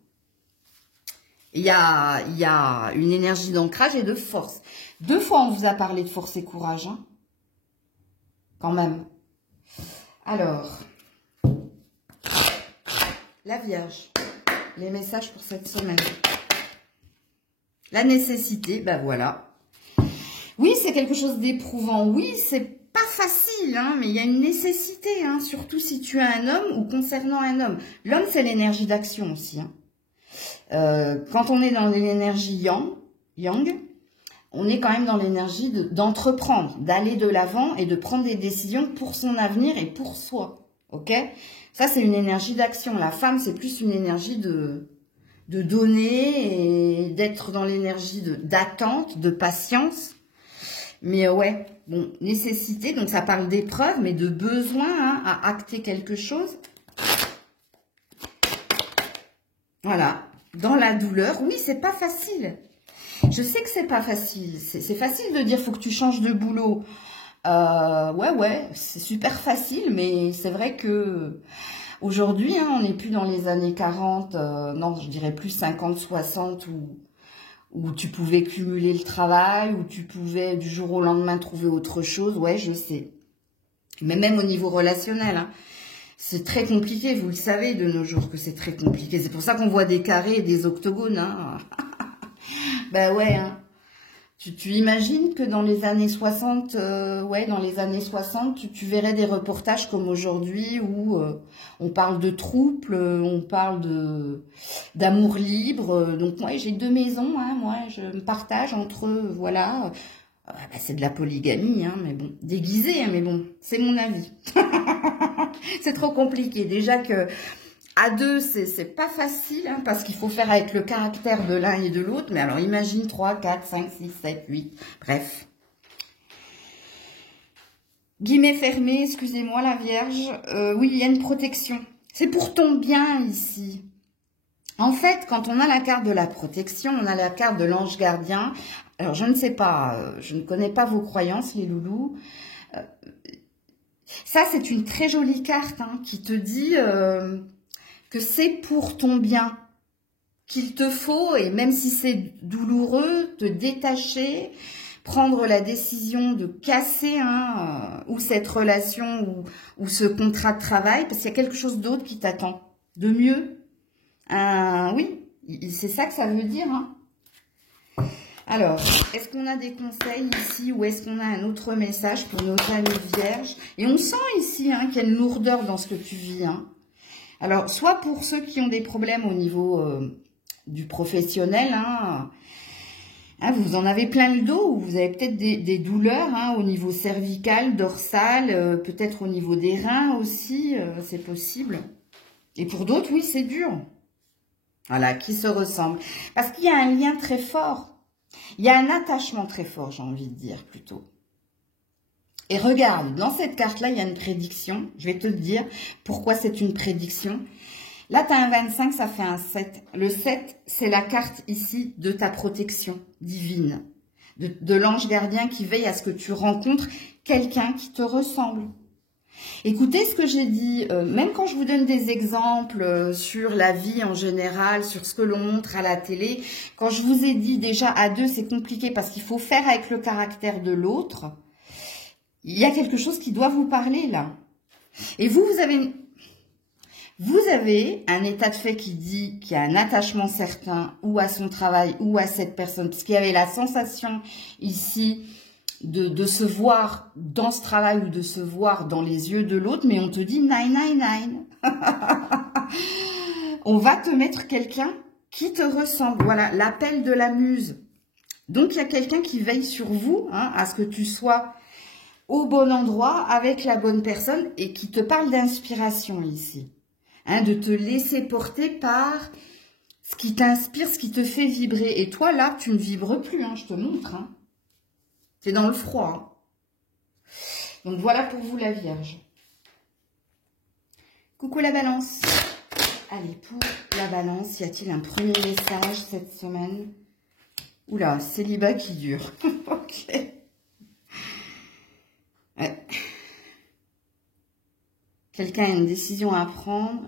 Il y a une énergie d'ancrage et de force. 2 fois, on vous a parlé de force et courage. Hein. Quand même. Alors, la Vierge. Les messages pour cette semaine. La nécessité, ben voilà. Oui, c'est quelque chose d'éprouvant. Oui, c'est pas facile, hein, mais il y a une nécessité, hein, surtout si tu es un homme ou concernant un homme. L'homme, c'est l'énergie d'action aussi. Hein. Quand on est dans l'énergie yang, on est quand même dans l'énergie d'entreprendre, d'aller de l'avant et de prendre des décisions pour son avenir et pour soi. Ok? Ça, c'est une énergie d'action. La femme, c'est plus une énergie de donner et d'être dans l'énergie d'attente, de patience. Mais ouais, bon, nécessité, donc ça parle d'épreuve, mais de besoin hein, à acter quelque chose. Voilà, dans la douleur, oui, c'est pas facile. Je sais que c'est pas facile. C'est facile de dire, faut que tu changes de boulot. Ouais, c'est super facile, mais c'est vrai que aujourd'hui, hein, on n'est plus dans les années 40, non, je dirais plus 50, 60, où tu pouvais cumuler le travail, où tu pouvais du jour au lendemain trouver autre chose. Ouais, je sais. Mais même au niveau relationnel, hein, c'est très compliqué. Vous le savez de nos jours que c'est très compliqué. C'est pour ça qu'on voit des carrés et des octogones. Hein. Ben ouais, hein. Tu imagines que dans les années 60, dans les années 60, tu verrais des reportages comme aujourd'hui où on parle de trouble, on parle d'amour libre. Donc moi, j'ai 2 maisons, hein, moi, je me partage entre eux, voilà. C'est de la polygamie, hein, mais bon, déguisé, hein, mais bon, c'est mon avis. C'est trop compliqué. Déjà que à 2, c'est pas facile, hein, parce qu'il faut faire avec le caractère de l'un et de l'autre. Mais alors, imagine 3, 4, 5, 6, 7, 8, bref. Guillemets fermés, excusez-moi la Vierge. Oui, il y a une protection. C'est pour ton bien ici. En fait, quand on a la carte de la protection, on a la carte de l'ange gardien. Alors, je ne sais pas, je ne connais pas vos croyances, les loulous. Ça, c'est une très jolie carte hein, qui te dit... que c'est pour ton bien qu'il te faut, et même si c'est douloureux, te détacher, prendre la décision de casser ou cette relation ou ce contrat de travail, parce qu'il y a quelque chose d'autre qui t'attend, de mieux. Oui, c'est ça que ça veut dire. Hein. Alors, est-ce qu'on a des conseils ici ou est-ce qu'on a un autre message pour nos amis vierges? Et on sent ici hein, qu'il y a une lourdeur dans ce que tu vis. Hein. Alors, soit pour ceux qui ont des problèmes au niveau du professionnel, hein, vous en avez plein le dos, ou vous avez peut-être des douleurs hein, au niveau cervical, dorsal, peut-être au niveau des reins aussi, c'est possible. Et pour d'autres, oui, c'est dur. Voilà, qui se ressemblent. Parce qu'il y a un lien très fort. Il y a un attachement très fort, j'ai envie de dire, plutôt. Et regarde, dans cette carte-là, il y a une prédiction. Je vais te dire pourquoi c'est une prédiction. Là, tu as un 25, ça fait un 7. Le 7, c'est la carte ici de ta protection divine. De l'ange gardien qui veille à ce que tu rencontres quelqu'un qui te ressemble. Écoutez ce que j'ai dit, même quand je vous donne des exemples sur la vie en général, sur ce que l'on montre à la télé, quand je vous ai dit déjà à 2, c'est compliqué parce qu'il faut faire avec le caractère de l'autre. Il y a quelque chose qui doit vous parler là. Et vous avez un état de fait qui dit qu'il y a un attachement certain ou à son travail ou à cette personne. Puisqu'il y avait la sensation ici de se voir dans ce travail ou de se voir dans les yeux de l'autre. Mais on te dit 999. On va te mettre quelqu'un qui te ressemble. Voilà, l'appel de la muse. Donc, il y a quelqu'un qui veille sur vous, hein, à ce que tu sois au bon endroit, avec la bonne personne, et qui te parle d'inspiration ici. Hein, de te laisser porter par ce qui t'inspire, ce qui te fait vibrer. Et toi, là, tu ne vibres plus, hein, je te montre. Hein. Tu es dans le froid. Hein. Donc, voilà pour vous, la Vierge. Coucou la Balance. Allez, pour la Balance, y a-t-il un premier message cette semaine? Oula, célibat qui dure. Ok. Ouais. Quelqu'un a une décision à prendre.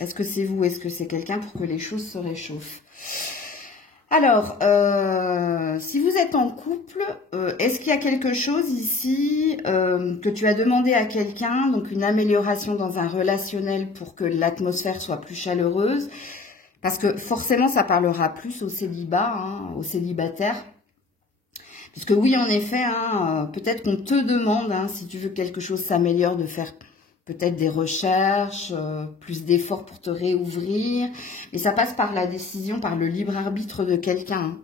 Est-ce que c'est vous? Est-ce que c'est quelqu'un pour que les choses se réchauffent? Alors, si vous êtes en couple, est-ce qu'il y a quelque chose ici que tu as demandé à quelqu'un, donc une amélioration dans un relationnel pour que l'atmosphère soit plus chaleureuse? Parce que forcément, ça parlera plus au célibat, hein, aux célibataires. Puisque oui, en effet, hein, peut-être qu'on te demande, hein, si tu veux que quelque chose s'améliore, de faire peut-être des recherches, plus d'efforts pour te réouvrir. Mais ça passe par la décision, par le libre arbitre de quelqu'un. Hein.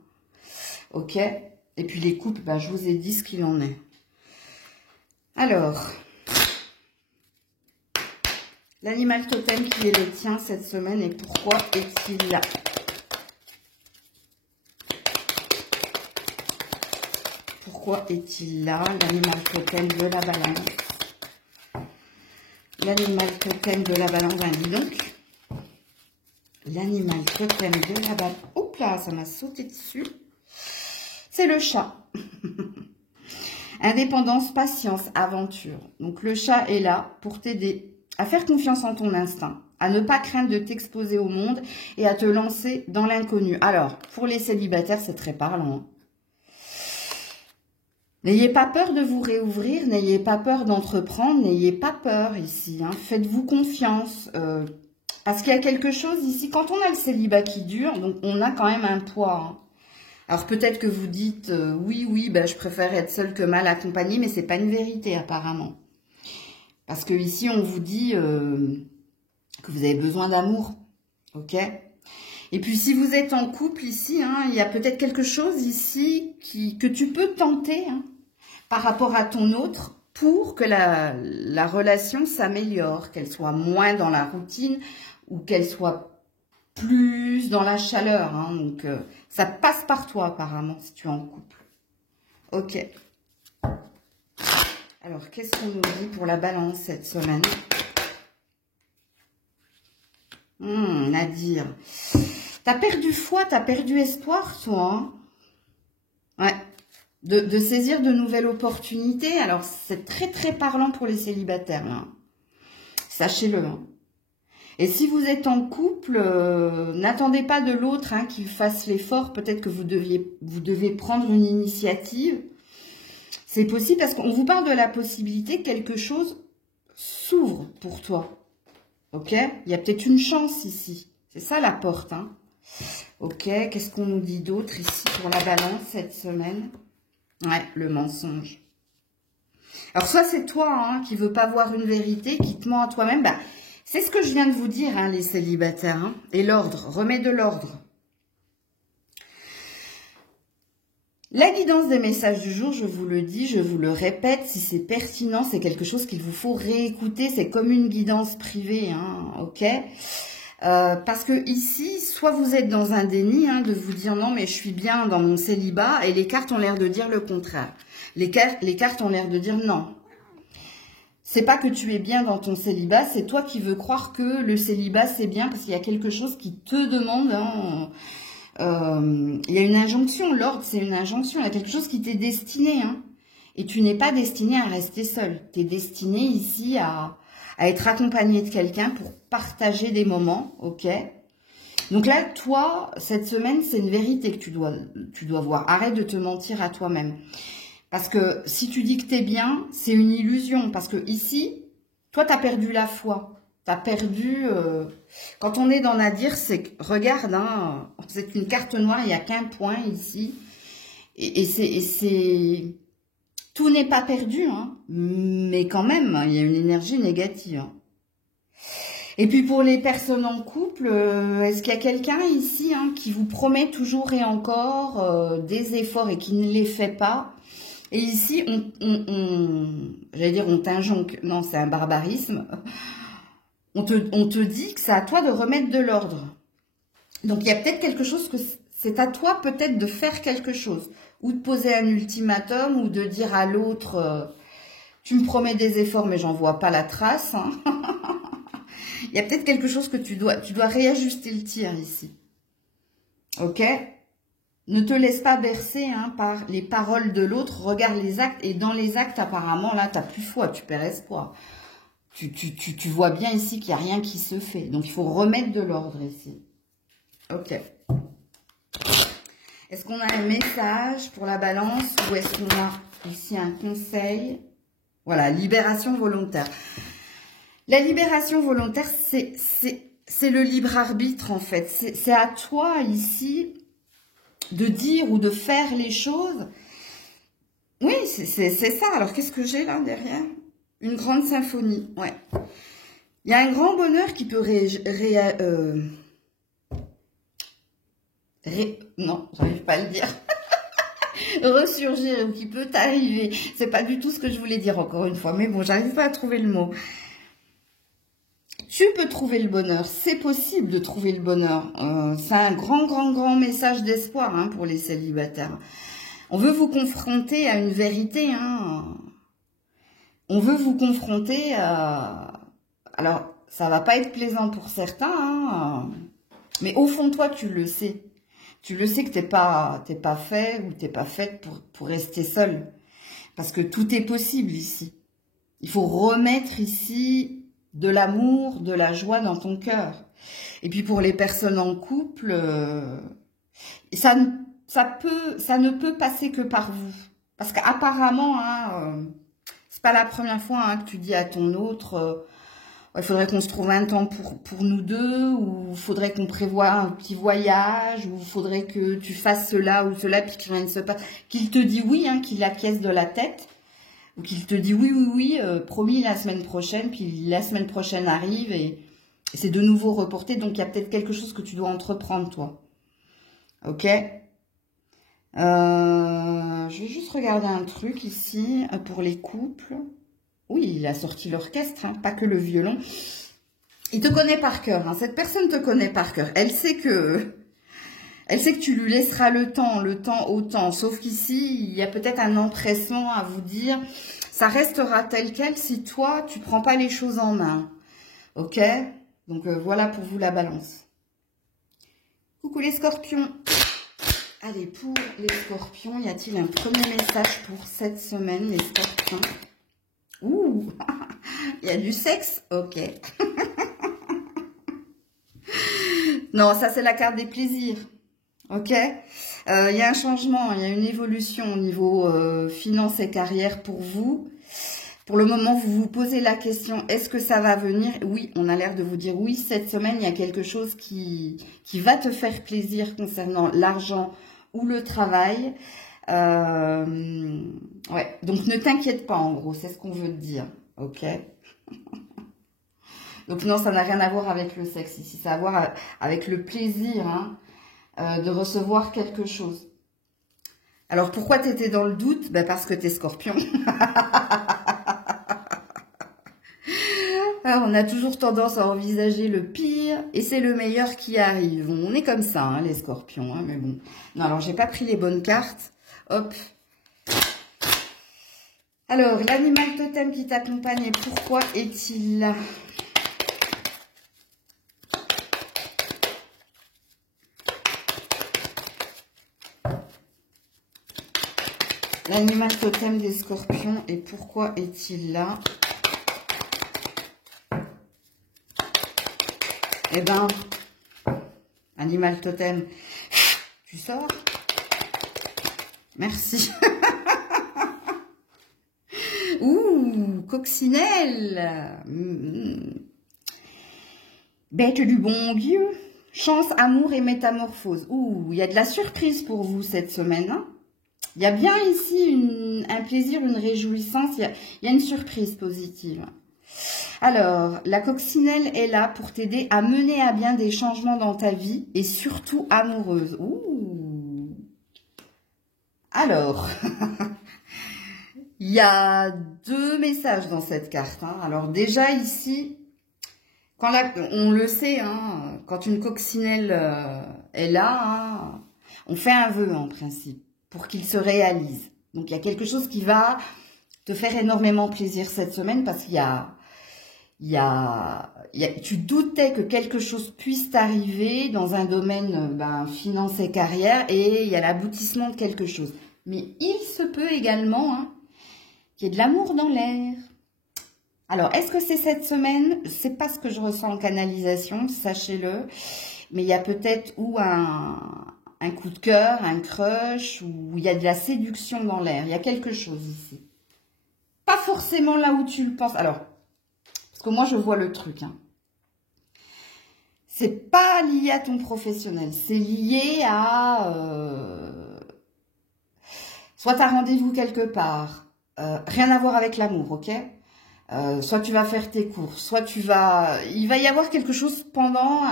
Ok? Et puis les couples, bah, je vous ai dit ce qu'il en est. Alors, l'animal totem qui est le tien cette semaine et pourquoi est-il là? Pourquoi est-il là, l'animal totem de la Balance? L'animal totem de la Balance, ben dis donc. L'animal totem de la Balance. Oups là, ça m'a sauté dessus. C'est le chat. Indépendance, patience, aventure. Donc le chat est là pour t'aider à faire confiance en ton instinct, à ne pas craindre de t'exposer au monde et à te lancer dans l'inconnu. Alors, pour les célibataires, c'est très parlant. Hein. N'ayez pas peur de vous réouvrir, n'ayez pas peur d'entreprendre, n'ayez pas peur ici. Hein. Faites-vous confiance. Parce qu'il y a quelque chose ici, quand on a le célibat qui dure, donc on a quand même un poids. Hein. Alors peut-être que vous dites, oui, bah, je préfère être seule que mal accompagnée, mais c'est pas une vérité apparemment. Parce que ici on vous dit que vous avez besoin d'amour. Ok ? Et puis si vous êtes en couple ici, hein, il y a peut-être quelque chose ici que tu peux tenter, hein, par rapport à ton autre pour que la relation s'améliore, qu'elle soit moins dans la routine ou qu'elle soit plus dans la chaleur. Hein, donc, ça passe par toi apparemment si tu es en couple. Ok. Alors, qu'est-ce qu'on nous dit pour la Balance cette semaine? Nadir. T'as perdu foi, t'as perdu espoir, toi. Hein, ouais. De saisir de nouvelles opportunités. Alors, c'est très, très parlant pour les célibataires, là. Sachez-le. Hein. Et si vous êtes en couple, n'attendez pas de l'autre hein, qu'il fasse l'effort. Peut-être que vous devez prendre une initiative. C'est possible parce qu'on vous parle de la possibilité que quelque chose s'ouvre pour toi. Ok? Il y a peut-être une chance ici. C'est ça la porte. Hein. Ok, qu'est-ce qu'on nous dit d'autre ici pour la Balance cette semaine? Ouais, le mensonge. Alors, soit c'est toi hein, qui veut pas voir une vérité, qui te ment à toi-même. Bah, c'est ce que je viens de vous dire, hein, les célibataires. Hein. Et l'ordre, remets de l'ordre. La guidance des messages du jour, je vous le dis, je vous le répète, si c'est pertinent, c'est quelque chose qu'il vous faut réécouter. C'est comme une guidance privée, hein, ok? Parce que ici, soit vous êtes dans un déni, hein, de vous dire non mais je suis bien dans mon célibat, et les cartes ont l'air de dire le contraire. Les cartes ont l'air de dire non. C'est pas que tu es bien dans ton célibat, c'est toi qui veux croire que le célibat c'est bien, parce qu'il y a quelque chose qui te demande, hein, il y a une injonction, l'ordre c'est une injonction, il y a quelque chose qui t'est destiné, hein, et tu n'es pas destiné à rester seul, tu es destiné ici à être accompagné de quelqu'un pour partager des moments, ok? Donc là, toi, cette semaine, c'est une vérité que tu dois voir. Arrête de te mentir à toi-même. Parce que si tu dis que t'es bien, c'est une illusion. Parce que ici, toi, t'as perdu la foi. T'as perdu... Quand on est dans Nadir, c'est... Regarde, hein, c'est une carte noire, il n'y a qu'un point ici. Et c'est... Tout n'est pas perdu, hein, mais quand même, il y a une énergie négative. Hein. Et puis pour les personnes en couple, est-ce qu'il y a quelqu'un ici hein, qui vous promet toujours et encore des efforts et qui ne les fait pas? Et ici, j'allais dire on t'injonque, non c'est un barbarisme, on te dit que c'est à toi de remettre de l'ordre. Donc il y a peut-être quelque chose que c'est à toi peut-être de faire quelque chose, ou de poser un ultimatum, ou de dire à l'autre, tu me promets des efforts mais j'en vois pas la trace. Hein. Il y a peut-être quelque chose que tu dois réajuster le tir ici. Ok? Ne te laisse pas bercer hein, par les paroles de l'autre, regarde les actes, et dans les actes apparemment là tu n'as plus foi, tu perds espoir. Tu vois bien ici qu'il n'y a rien qui se fait, donc il faut remettre de l'ordre ici. Ok. Est-ce qu'on a un message pour la balance ou est-ce qu'on a ici un conseil? Voilà, libération volontaire. La libération volontaire, c'est le libre arbitre en fait. C'est à toi ici de dire ou de faire les choses. Oui, c'est ça. Alors qu'est-ce que j'ai là derrière? Une grande symphonie, ouais. Il y a un grand bonheur qui peut non, j'arrive pas à le dire. Ressurgir ou qui peut t'arriver. C'est pas du tout ce que je voulais dire encore une fois, mais bon, j'arrive pas à trouver le mot. Tu peux trouver le bonheur, c'est possible de trouver le bonheur. C'est un grand message d'espoir hein, pour les célibataires. On veut vous confronter à une vérité. Hein. On veut vous confronter à... Alors, ça va pas être plaisant pour certains, hein, mais au fond, toi, tu le sais. Tu le sais que t'es pas fait ou t'es pas faite pour rester seule. Parce que tout est possible ici. Il faut remettre ici de l'amour, de la joie dans ton cœur. Et puis pour les personnes en couple, ça ne peut passer que par vous. Parce qu'apparemment, hein, c'est pas la première fois hein, que tu dis à ton autre... il faudrait qu'on se trouve un temps pour nous deux, ou il faudrait qu'on prévoie un petit voyage, ou il faudrait que tu fasses cela ou cela, puis que rien ne se passe. Qu'il te dit oui, hein, qu'il acquiesce de la tête, ou qu'il te dit oui, promis la semaine prochaine, puis la semaine prochaine arrive, et c'est de nouveau reporté, donc il y a peut-être quelque chose que tu dois entreprendre, toi. Ok? Je vais juste regarder un truc ici, pour les couples. Oui, il a sorti l'orchestre, hein, pas que le violon. Il te connaît par cœur. Hein, cette personne te connaît par cœur. Elle sait que tu lui laisseras le temps au temps. Sauf qu'ici, il y a peut-être un empressement à vous dire. Ça restera tel quel si toi, tu prends pas les choses en main. Ok? Donc voilà pour vous la balance. Coucou les scorpions. Allez, pour les scorpions, y a-t-il un premier message pour cette semaine, les scorpions? Ouh, il y a du sexe, ok. Non, ça c'est la carte des plaisirs, ok. Il y a un changement, il y a une évolution au niveau finance et carrière pour vous. Pour le moment, vous vous posez la question, est-ce que ça va venir? Oui, on a l'air de vous dire oui, cette semaine, il y a quelque chose qui va te faire plaisir concernant l'argent ou le travail. Ouais, donc ne t'inquiète pas en gros, c'est ce qu'on veut te dire, ok. Donc non, ça n'a rien à voir avec le sexe ici, ça a à voir avec le plaisir hein, de recevoir quelque chose. Alors pourquoi tu étais dans le doute? Ben parce que tu es scorpion. Alors, on a toujours tendance à envisager le pire et c'est le meilleur qui arrive. On est comme ça, hein, les scorpions, hein, mais bon. Non, alors j'ai pas pris les bonnes cartes. Hop. Alors, l'animal totem qui t'accompagne, pourquoi est-il là? L'animal totem des scorpions, et pourquoi est-il là? Eh ben, animal totem, tu sors? Merci. Ouh, coccinelle. Bête du bon Dieu. Chance, amour et métamorphose. Ouh, il y a de la surprise pour vous cette semaine. Hein, il y a bien ici un plaisir, une réjouissance. Il y a une surprise positive. Alors, la coccinelle est là pour t'aider à mener à bien des changements dans ta vie et surtout amoureuse. Ouh. Alors, il y a 2 messages dans cette carte. Hein. Alors déjà ici, on le sait, hein, quand une coccinelle est là, hein, on fait un vœu en principe pour qu'il se réalise. Donc il y a quelque chose qui va te faire énormément plaisir cette semaine parce qu'il tu doutais que quelque chose puisse t'arriver dans un domaine finance et carrière et il y a l'aboutissement de quelque chose. Mais il se peut également qu'il y ait de l'amour dans l'air. Alors, est-ce que c'est cette semaine? C'est pas ce que je ressens en canalisation, sachez-le. Mais il y a peut-être un coup de cœur, un crush, ou il y a de la séduction dans l'air. Il y a quelque chose ici. Pas forcément là où tu le penses. Alors, parce que moi, je vois le truc. Hein. C'est pas lié à ton professionnel. C'est lié à... soit tu as rendez-vous quelque part. Rien à voir avec l'amour, ok? Soit tu vas faire tes courses, soit tu vas... Il va y avoir quelque chose pendant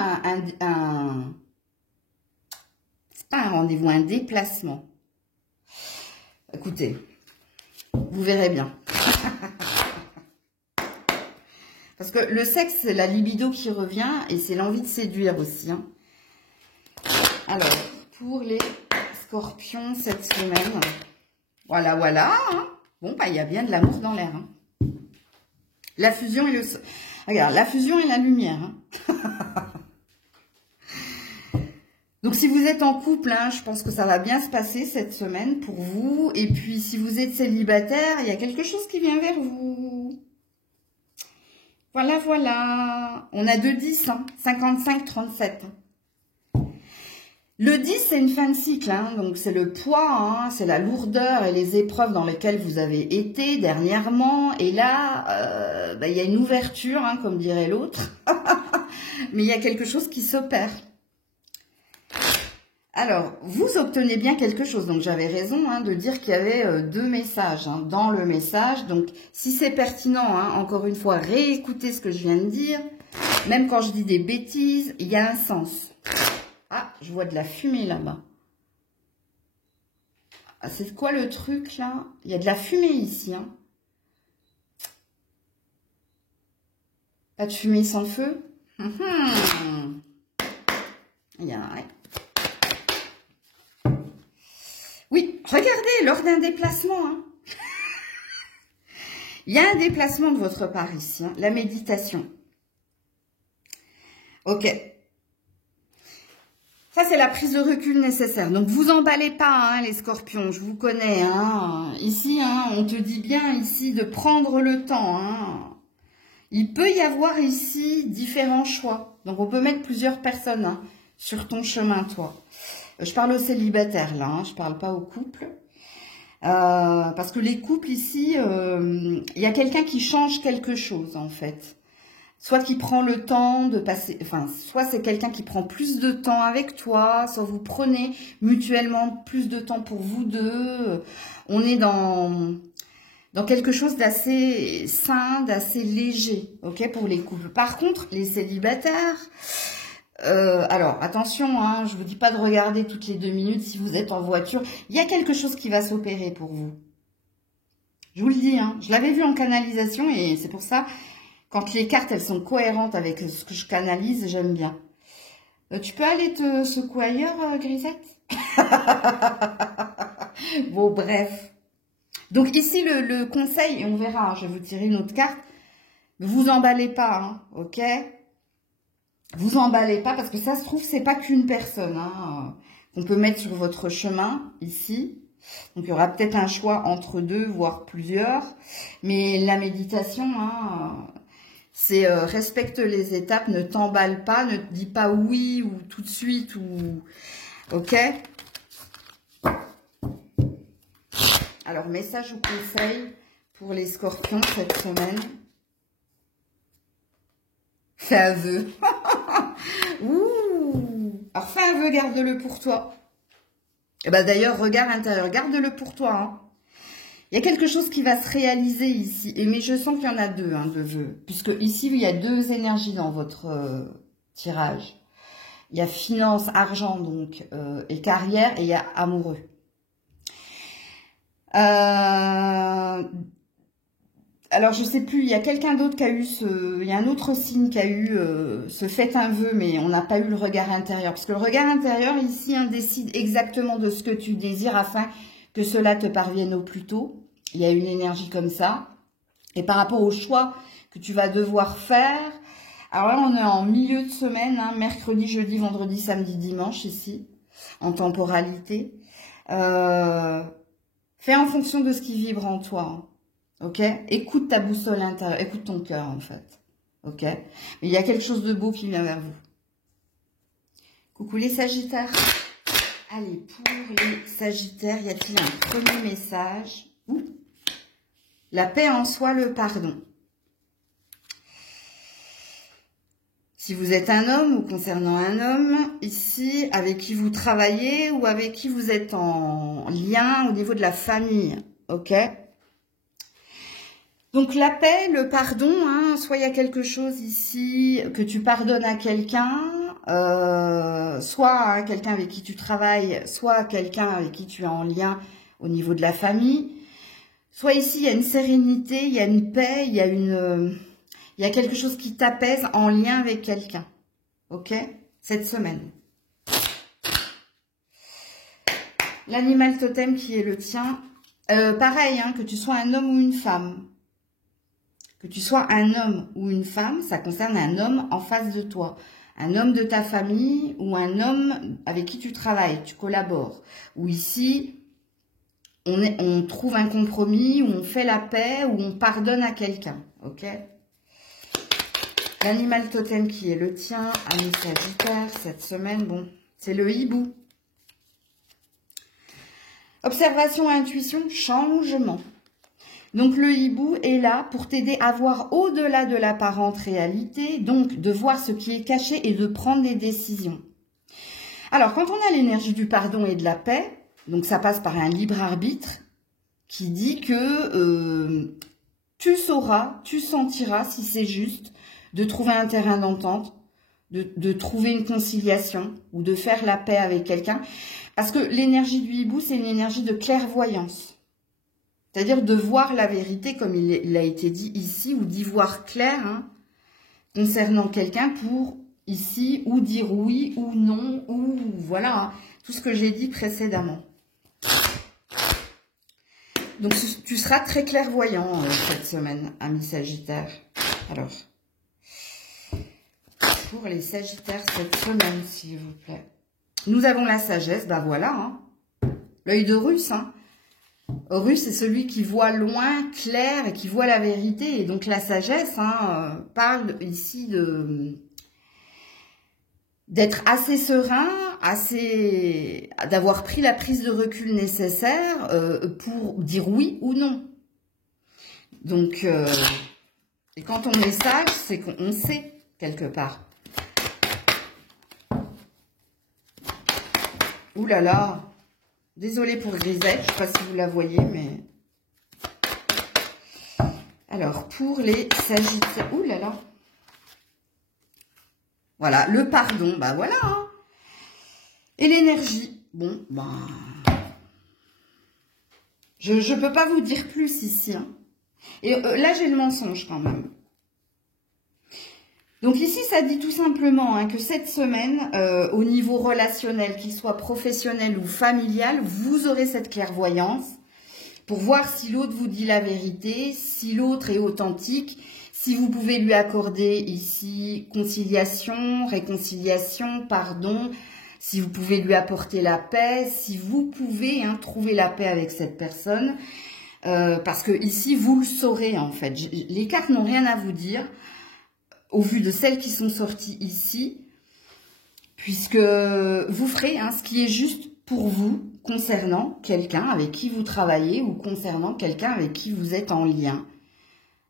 c'est pas un rendez-vous, un déplacement. Écoutez, vous verrez bien. Parce que le sexe, c'est la libido qui revient et c'est l'envie de séduire aussi. Hein. Alors, pour les scorpions cette semaine, voilà. Hein. Bon, il y a bien de l'amour dans l'air. Hein. La fusion et le... Regarde, la fusion et la lumière. Hein. Donc, si vous êtes en couple, hein, je pense que ça va bien se passer cette semaine pour vous. Et puis, si vous êtes célibataire, il y a quelque chose qui vient vers vous. Voilà. On a 2-10, hein, 55-37. Le 10, c'est une fin de cycle, hein, donc c'est le poids, hein, c'est la lourdeur et les épreuves dans lesquelles vous avez été dernièrement. Et là, il y a une ouverture, hein, comme dirait l'autre. Mais il y a quelque chose qui s'opère. Alors, vous obtenez bien quelque chose. Donc, j'avais raison hein, de dire qu'il y avait 2 messages hein, dans le message. Donc, si c'est pertinent, hein, encore une fois, réécoutez ce que je viens de dire. Même quand je dis des bêtises, il y a un sens. Ah, je vois de la fumée là-bas. Ah, c'est quoi le truc là? Il y a de la fumée ici. Hein. Pas de fumée sans feu? Il y a... Ouais. Oui, regardez, lors d'un déplacement. Hein. Il y a un déplacement de votre part ici. Hein, la méditation. Ok. Ça, c'est la prise de recul nécessaire. Donc, vous emballez pas, hein, les scorpions. Je vous connais. Hein. Ici, hein, on te dit bien ici de prendre le temps. Hein. Il peut y avoir ici différents choix. Donc, on peut mettre plusieurs personnes hein, sur ton chemin, toi. Je parle aux célibataires, là. Hein, je parle pas aux couples. Parce que les couples, ici, il y a quelqu'un qui change quelque chose, en fait. Soit qui prend le temps de passer... Enfin, soit c'est quelqu'un qui prend plus de temps avec toi, soit vous prenez mutuellement plus de temps pour vous deux. On est dans quelque chose d'assez sain, d'assez léger, ok, pour les couples. Par contre, les célibataires... alors, attention, hein, je vous dis pas de regarder toutes les 2 minutes si vous êtes en voiture. Il y a quelque chose qui va s'opérer pour vous. Je vous le dis, hein, je l'avais vu en canalisation et c'est pour ça... Quand les cartes, elles sont cohérentes avec ce que je canalise, j'aime bien. Tu peux aller te secouer ailleurs, Grisette? Bon, bref. Donc ici, le conseil, et on verra, hein, je vais vous tirer une autre carte. Ne vous emballez pas, hein, ok? Vous emballez pas, parce que ça se trouve, c'est pas qu'une personne hein, qu'on peut mettre sur votre chemin, ici. Donc, il y aura peut-être un choix entre 2, voire plusieurs. Mais la méditation... Hein, c'est respecte les étapes, ne t'emballe pas, ne te dis pas oui ou tout de suite ou... Ok? Alors, message ou conseil pour les scorpions cette semaine. Fais un vœu. Ouh! Alors, fais un vœu, garde-le pour toi. Et ben d'ailleurs, regard intérieur, garde-le pour toi. Hein. Il y a quelque chose qui va se réaliser ici. Mais je sens qu'il y en a deux, de vœux. Puisque ici, il y a deux énergies dans votre tirage. Il y a finance, argent, donc, et carrière, et il y a amoureux. Alors, je sais plus, il y a quelqu'un d'autre qui a eu il y a un autre signe qui a eu ce fait un vœu, mais on n'a pas eu le regard intérieur. Parce que le regard intérieur, ici, décide exactement de ce que tu désires afin que cela te parvienne au plus tôt. Il y a une énergie comme ça. Et par rapport au choix que tu vas devoir faire, alors là, on est en milieu de semaine, mercredi, jeudi, vendredi, samedi, dimanche, ici, en temporalité. Fais en fonction de ce qui vibre en toi. Ok, écoute ta boussole intérieure, écoute ton cœur en fait. Ok, mais il y a quelque chose de beau qui vient vers vous. Coucou les Sagittaires. Allez, pour les Sagittaires, y a-t-il un premier message? La paix en soi, le pardon. Si vous êtes un homme ou concernant un homme, ici, avec qui vous travaillez ou avec qui vous êtes en lien au niveau de la famille, ok? Donc la paix, le pardon, soit il y a quelque chose ici que tu pardonnes à quelqu'un, soit quelqu'un avec qui tu travailles, soit quelqu'un avec qui tu es en lien au niveau de la famille. Soit ici, il y a une sérénité, il y a une paix, il y a quelque chose qui t'apaise en lien avec quelqu'un. Ok? Cette semaine. L'animal totem qui est le tien. Pareil, que tu sois un homme ou une femme. Que tu sois un homme ou une femme, ça concerne un homme en face de toi. Un homme de ta famille ou un homme avec qui tu travailles, tu collabores. Ou ici, on trouve un compromis, où on fait la paix, où on pardonne à quelqu'un. Ok? L'animal totem qui est le tien, ami Sagittaire, cette semaine, bon, c'est le hibou. Observation, intuition, changement. Donc le hibou est là pour t'aider à voir au-delà de l'apparente réalité, donc de voir ce qui est caché et de prendre des décisions. Alors quand on a l'énergie du pardon et de la paix, donc ça passe par un libre arbitre qui dit que tu sauras, tu sentiras si c'est juste de trouver un terrain d'entente, de trouver une conciliation ou de faire la paix avec quelqu'un. Parce que l'énergie du hibou, c'est une énergie de clairvoyance. C'est-à-dire de voir la vérité, comme il a été dit ici, ou d'y voir clair concernant quelqu'un pour, ici, ou dire oui ou non, ou voilà, tout ce que j'ai dit précédemment. Donc, tu seras très clairvoyant cette semaine, ami Sagittaire. Alors, pour les Sagittaires cette semaine, s'il vous plaît. Nous avons la sagesse, ben voilà, l'œil de Russe, Horus, c'est celui qui voit loin, clair, et qui voit la vérité. Et donc la sagesse parle ici d'être assez serein, d'avoir pris la prise de recul nécessaire pour dire oui ou non. Donc, et quand on est sage, c'est qu'on sait quelque part. Ouh là là! Désolée pour Grisette, je ne sais pas si vous la voyez, mais... Alors, pour les Sagittaires... Ouh là là. Voilà, le pardon, bah voilà. Et l'énergie. Bon, ben... Je ne peux pas vous dire plus ici. Et là, j'ai le mensonge quand même. Donc ici, ça dit tout simplement que cette semaine, au niveau relationnel, qu'il soit professionnel ou familial, vous aurez cette clairvoyance pour voir si l'autre vous dit la vérité, si l'autre est authentique, si vous pouvez lui accorder ici conciliation, réconciliation, pardon, si vous pouvez lui apporter la paix, si vous pouvez trouver la paix avec cette personne, parce que ici, vous le saurez en fait. Les cartes n'ont rien à vous dire. Au vu de celles qui sont sorties ici, puisque vous ferez ce qui est juste pour vous concernant quelqu'un avec qui vous travaillez ou concernant quelqu'un avec qui vous êtes en lien.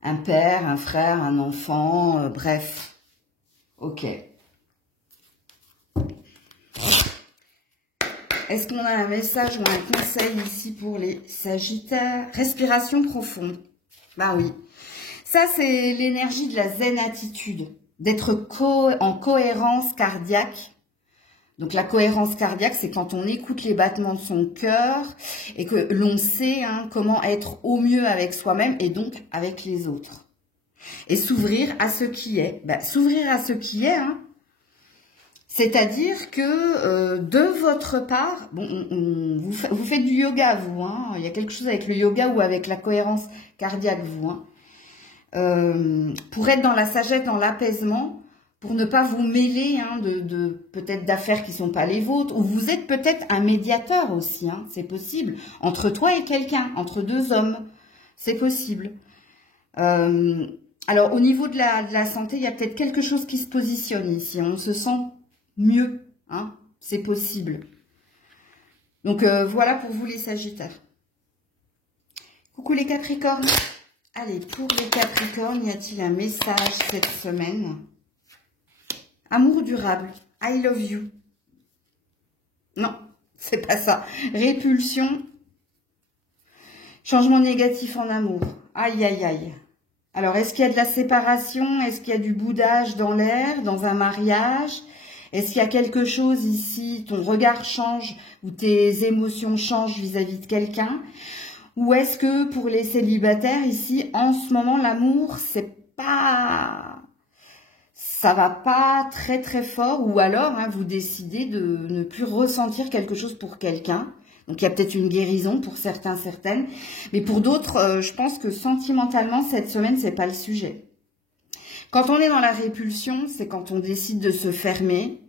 Un père, un frère, un enfant, bref. Ok. Est-ce qu'on a un message ou un conseil ici pour les Sagittaires? Respiration profonde. Bah oui. Ça, c'est l'énergie de la zen attitude. D'être en cohérence cardiaque. Donc la cohérence cardiaque, c'est quand on écoute les battements de son cœur et que l'on sait comment être au mieux avec soi-même et donc avec les autres. Et s'ouvrir à ce qui est. Ben, s'ouvrir à ce qui est, c'est-à-dire que de votre part, bon, vous faites du yoga, vous, il y a quelque chose avec le yoga ou avec la cohérence cardiaque, vous, pour être dans la sagesse, dans l'apaisement, pour ne pas vous mêler peut-être d'affaires qui ne sont pas les vôtres, ou vous êtes peut-être un médiateur aussi, c'est possible, entre toi et quelqu'un, entre deux hommes, c'est possible. Alors, au niveau de la santé, il y a peut-être quelque chose qui se positionne ici, on se sent mieux, c'est possible. Donc, voilà pour vous les Sagittaires. Coucou les Capricornes. Allez, pour les Capricornes, y a-t-il un message cette semaine? Amour durable. I love you. Non, c'est pas ça. Répulsion. Changement négatif en amour. Aïe, aïe, aïe. Alors, est-ce qu'il y a de la séparation? Est-ce qu'il y a du boudage dans l'air, dans un mariage? Est-ce qu'il y a quelque chose ici, ton regard change ou tes émotions changent vis-à-vis de quelqu'un? Ou est-ce que pour les célibataires ici, en ce moment, l'amour, ça va pas très très fort, ou alors vous décidez de ne plus ressentir quelque chose pour quelqu'un. Donc il y a peut-être une guérison pour certains, certaines, mais pour d'autres, je pense que sentimentalement cette semaine c'est pas le sujet. Quand on est dans la répulsion, c'est quand on décide de se fermer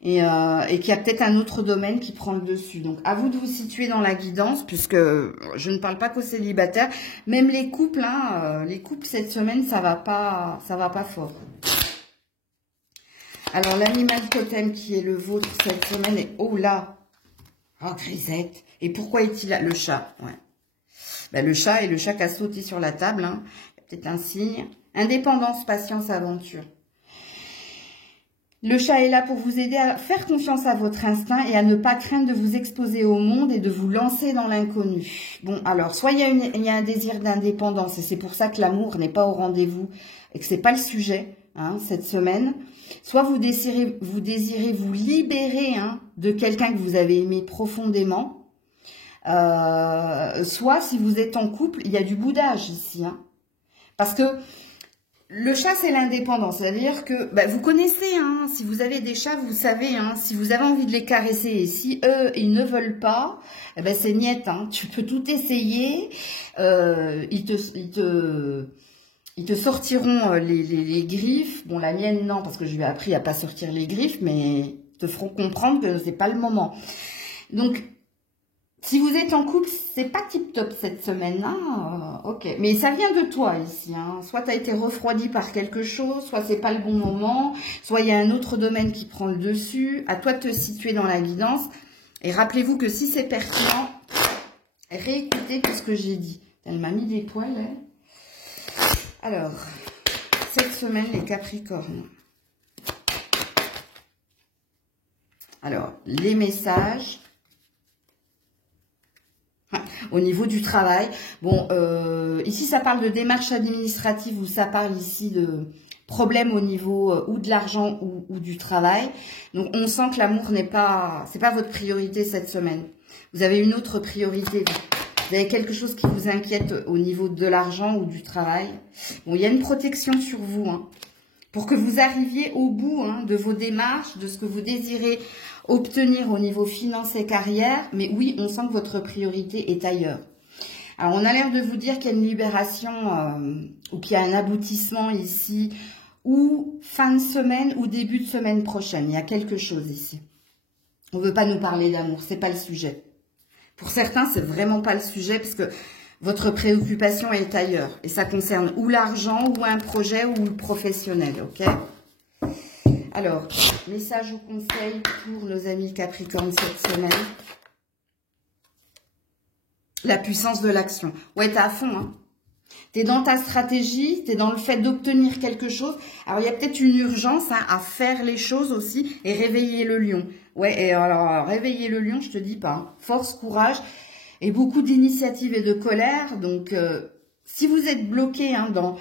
et qu'il y a peut-être un autre domaine qui prend le dessus. Donc à vous de vous situer dans la guidance, puisque je ne parle pas qu'aux célibataires, même les couples, les couples cette semaine ça va pas fort. Alors, l'animal totem qui est le vôtre cette semaine est... Oh là! Oh, grisette! Et pourquoi est-il là? Le chat, ouais. Ben, le chat et le chat qui a sauté sur la table. Peut-être un signe. Indépendance, patience, aventure. Le chat est là pour vous aider à faire confiance à votre instinct et à ne pas craindre de vous exposer au monde et de vous lancer dans l'inconnu. Bon, alors, soit il y a un désir d'indépendance et c'est pour ça que l'amour n'est pas au rendez-vous et que c'est pas le sujet cette semaine. Soit vous désirez vous libérer de quelqu'un que vous avez aimé profondément. Soit, si vous êtes en couple, il y a du boudage ici. Parce que le chat, c'est l'indépendance. C'est-à-dire que vous connaissez, si vous avez des chats, vous savez, si vous avez envie de les caresser et si eux, ils ne veulent pas, c'est niette. Tu peux tout essayer. Ils te sortiront les griffes. Bon, la mienne, non, parce que je lui ai appris à pas sortir les griffes, mais te feront comprendre que c'est pas le moment. Donc, si vous êtes en couple, c'est pas tip-top cette semaine, ok. Mais ça vient de toi ici, Soit tu as été refroidi par quelque chose, soit c'est pas le bon moment, soit il y a un autre domaine qui prend le dessus. À toi de te situer dans la guidance. Et rappelez-vous que si c'est pertinent, réécoutez tout ce que j'ai dit. Elle m'a mis des poils, elle. Alors, cette semaine, les Capricornes. Alors, les messages. Au niveau du travail. Bon, ici, ça parle de démarches administratives ou ça parle ici de problèmes au niveau ou de l'argent ou du travail. Donc, on sent que l'amour c'est pas votre priorité cette semaine. Vous avez une autre priorité. Vous avez quelque chose qui vous inquiète au niveau de l'argent ou du travail. Bon, il y a une protection sur vous, pour que vous arriviez au bout de vos démarches, de ce que vous désirez obtenir au niveau finance et carrière. Mais oui, on sent que votre priorité est ailleurs. Alors, on a l'air de vous dire qu'il y a une libération ou qu'il y a un aboutissement ici, ou fin de semaine ou début de semaine prochaine. Il y a quelque chose ici. On ne veut pas nous parler d'amour, c'est pas le sujet. Pour certains, c'est vraiment pas le sujet parce que votre préoccupation est ailleurs. Et ça concerne ou l'argent, ou un projet, ou le professionnel, ok? Alors, message ou conseil pour nos amis Capricorne cette semaine. La puissance de l'action. Ouais, t'es à fond, Tu es dans ta stratégie, tu es dans le fait d'obtenir quelque chose. Alors, il y a peut-être une urgence à faire les choses aussi et réveiller le lion. Ouais, et alors, réveiller le lion, je te dis pas. Hein. Force, courage et beaucoup d'initiative et de colère. Donc, si vous êtes bloqué hein, dans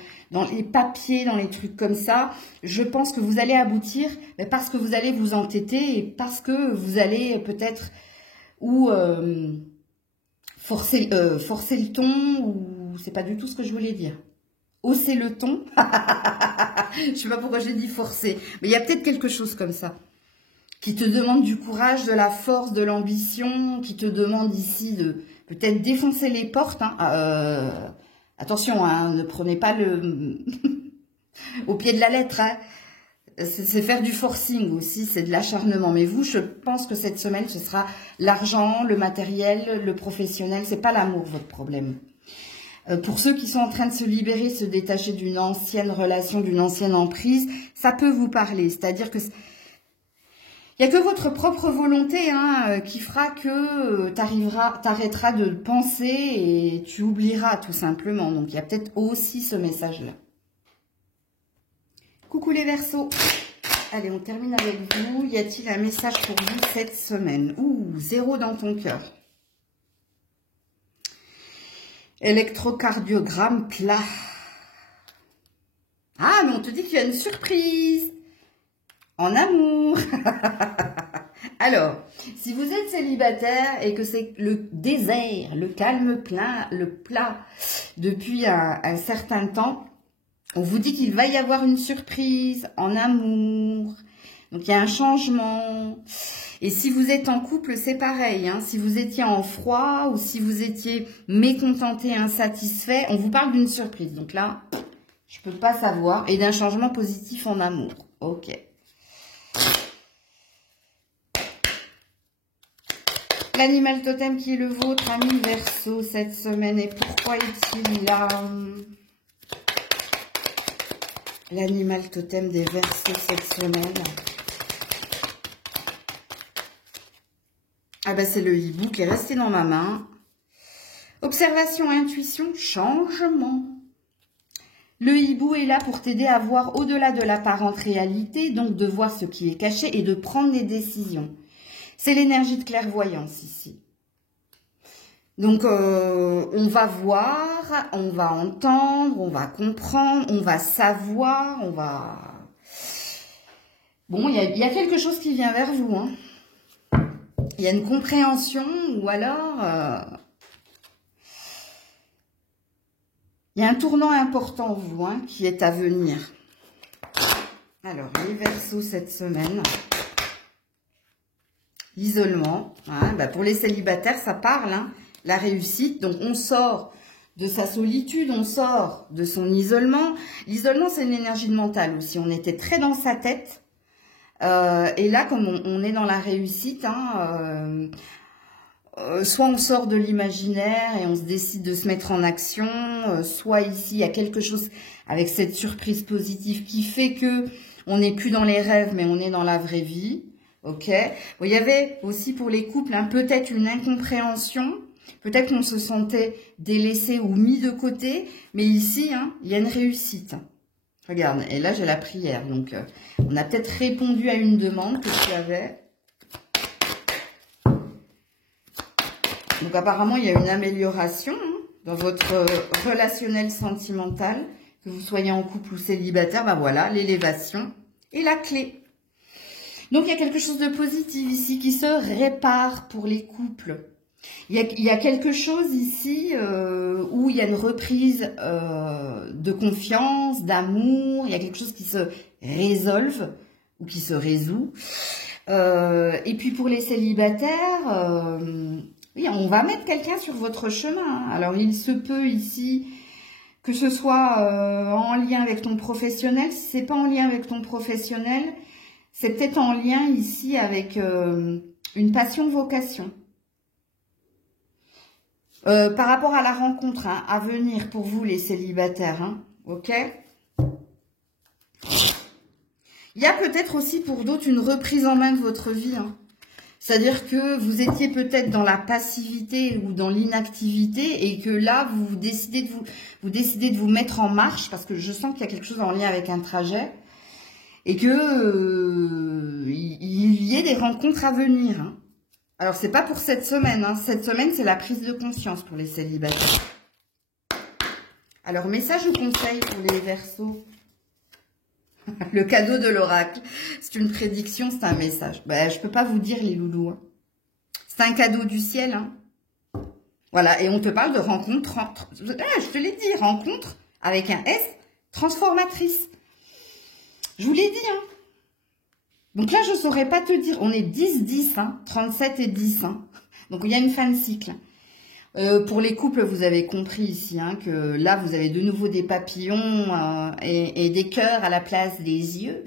les papiers, dans les trucs comme ça, je pense que vous allez aboutir mais parce que vous allez vous entêter et parce que vous allez peut-être ou forcer le ton ou c'est pas du tout ce que je voulais dire. Hausser le ton. Je sais pas pourquoi j'ai dit forcer. Mais il y a peut-être quelque chose comme ça. Qui te demande du courage, de la force, de l'ambition. Qui te demande ici de peut-être défoncer les portes. Hein. Attention, hein, ne prenez pas le au pied de la lettre. Hein. C'est faire du forcing aussi, c'est de l'acharnement. Mais vous, je pense que cette semaine, ce sera l'argent, le matériel, le professionnel. C'est pas l'amour, votre problème. Pour ceux qui sont en train de se libérer, se détacher d'une ancienne relation, d'une ancienne emprise, ça peut vous parler. C'est-à-dire que il n'y a que votre propre volonté hein, qui fera que t'arrêteras de penser et tu oublieras tout simplement. Donc il y a peut-être aussi ce message-là. Coucou les Verseaux. Allez, on termine avec vous. Y a-t-il un message pour vous cette semaine? Ouh, 0 dans ton cœur. Électrocardiogramme plat. Ah, mais on te dit qu'il y a une surprise. En amour. Alors, si vous êtes célibataire et que c'est le désert, le calme plein, le plat depuis un certain temps, on vous dit qu'il va y avoir une surprise en amour. Donc, il y a un changement. Et si vous êtes en couple, c'est pareil. Hein. Si vous étiez en froid ou si vous étiez mécontenté, insatisfait, on vous parle d'une surprise. Donc là, je peux pas savoir. Et d'un changement positif en amour. Ok. L'animal totem qui est le vôtre, ami Verseau, cette semaine. Et pourquoi est-il là? L'animal totem des Verseaux cette semaine. Ah ben c'est le hibou qui est resté dans ma main. Observation, intuition, changement. Le hibou est là pour t'aider à voir au-delà de l'apparente réalité, donc de voir ce qui est caché et de prendre des décisions. C'est l'énergie de clairvoyance ici. Donc on va voir, on va entendre, on va comprendre, on va savoir, on va... Bon, il y a quelque chose qui vient vers vous, hein. Il y a une compréhension ou alors il y a un tournant important vous hein, qui est à venir. Alors, les Verseaux cette semaine. L'isolement. Hein, bah pour les célibataires, ça parle. Hein, la réussite. Donc, on sort de sa solitude, on sort de son isolement. L'isolement, c'est une énergie de mental aussi. On était très dans sa tête. Et là, comme on est dans la réussite, hein, soit on sort de l'imaginaire et on se décide de se mettre en action, soit ici, il y a quelque chose avec cette surprise positive qui fait que on n'est plus dans les rêves, mais on est dans la vraie vie. Ok. Bon, il y avait aussi pour les couples hein, peut-être une incompréhension, peut-être qu'on se sentait délaissé ou mis de côté, mais ici, hein, il y a une réussite. Regarde, et là j'ai la prière, donc on a peut-être répondu à une demande que tu avais. Donc apparemment il y a une amélioration hein, dans votre relationnel sentimental, que vous soyez en couple ou célibataire, ben voilà, l'élévation et la clé. Donc il y a quelque chose de positif ici qui se répare pour les couples. Il y a quelque chose ici où il y a une reprise de confiance, d'amour, il y a quelque chose qui se résolve ou qui se résout. Et puis pour les célibataires, oui, on va mettre quelqu'un sur votre chemin. Alors il se peut ici que ce soit en lien avec ton professionnel. Si c'est pas en lien avec ton professionnel, c'est peut-être en lien ici avec une passion-vocation. Par rapport à la rencontre hein, à venir pour vous les célibataires, hein, ok. Il y a peut-être aussi pour d'autres une reprise en main de votre vie. Hein. C'est-à-dire que vous étiez peut-être dans la passivité ou dans l'inactivité et que là, vous décidez de vous mettre en marche parce que je sens qu'il y a quelque chose en lien avec un trajet et que il y ait des rencontres à venir. Hein. Alors, c'est pas pour cette semaine. Hein. Cette semaine, c'est la prise de conscience pour les célibataires. Alors, message ou conseil pour les Verseaux? Le cadeau de l'oracle. C'est une prédiction, c'est un message. Ben, je peux pas vous dire, les loulous. Hein. C'est un cadeau du ciel. Hein. Voilà, et on te parle de rencontre. Je te l'ai dit, rencontre avec un S, transformatrice. Je vous l'ai dit. Hein. Donc là, je ne saurais pas te dire. On est 10-10, hein, 37 et 10. Hein. Donc il y a une fin de cycle. Pour les couples, vous avez compris ici hein, que là, vous avez de nouveau des papillons et des cœurs à la place des yeux.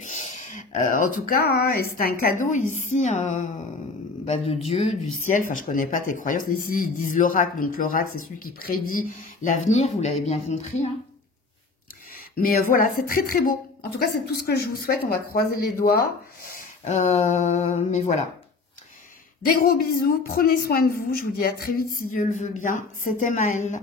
En tout cas, hein, et c'est un cadeau ici de Dieu, du ciel. Enfin, je connais pas tes croyances. Ici, ils disent l'oracle. Donc l'oracle, c'est celui qui prédit l'avenir. Vous l'avez bien compris. Hein. Mais voilà, c'est très très beau. En tout cas, c'est tout ce que je vous souhaite. On va croiser les doigts. Mais voilà. Des gros bisous, prenez soin de vous, je vous dis à très vite si Dieu le veut bien. C'était Maëlle.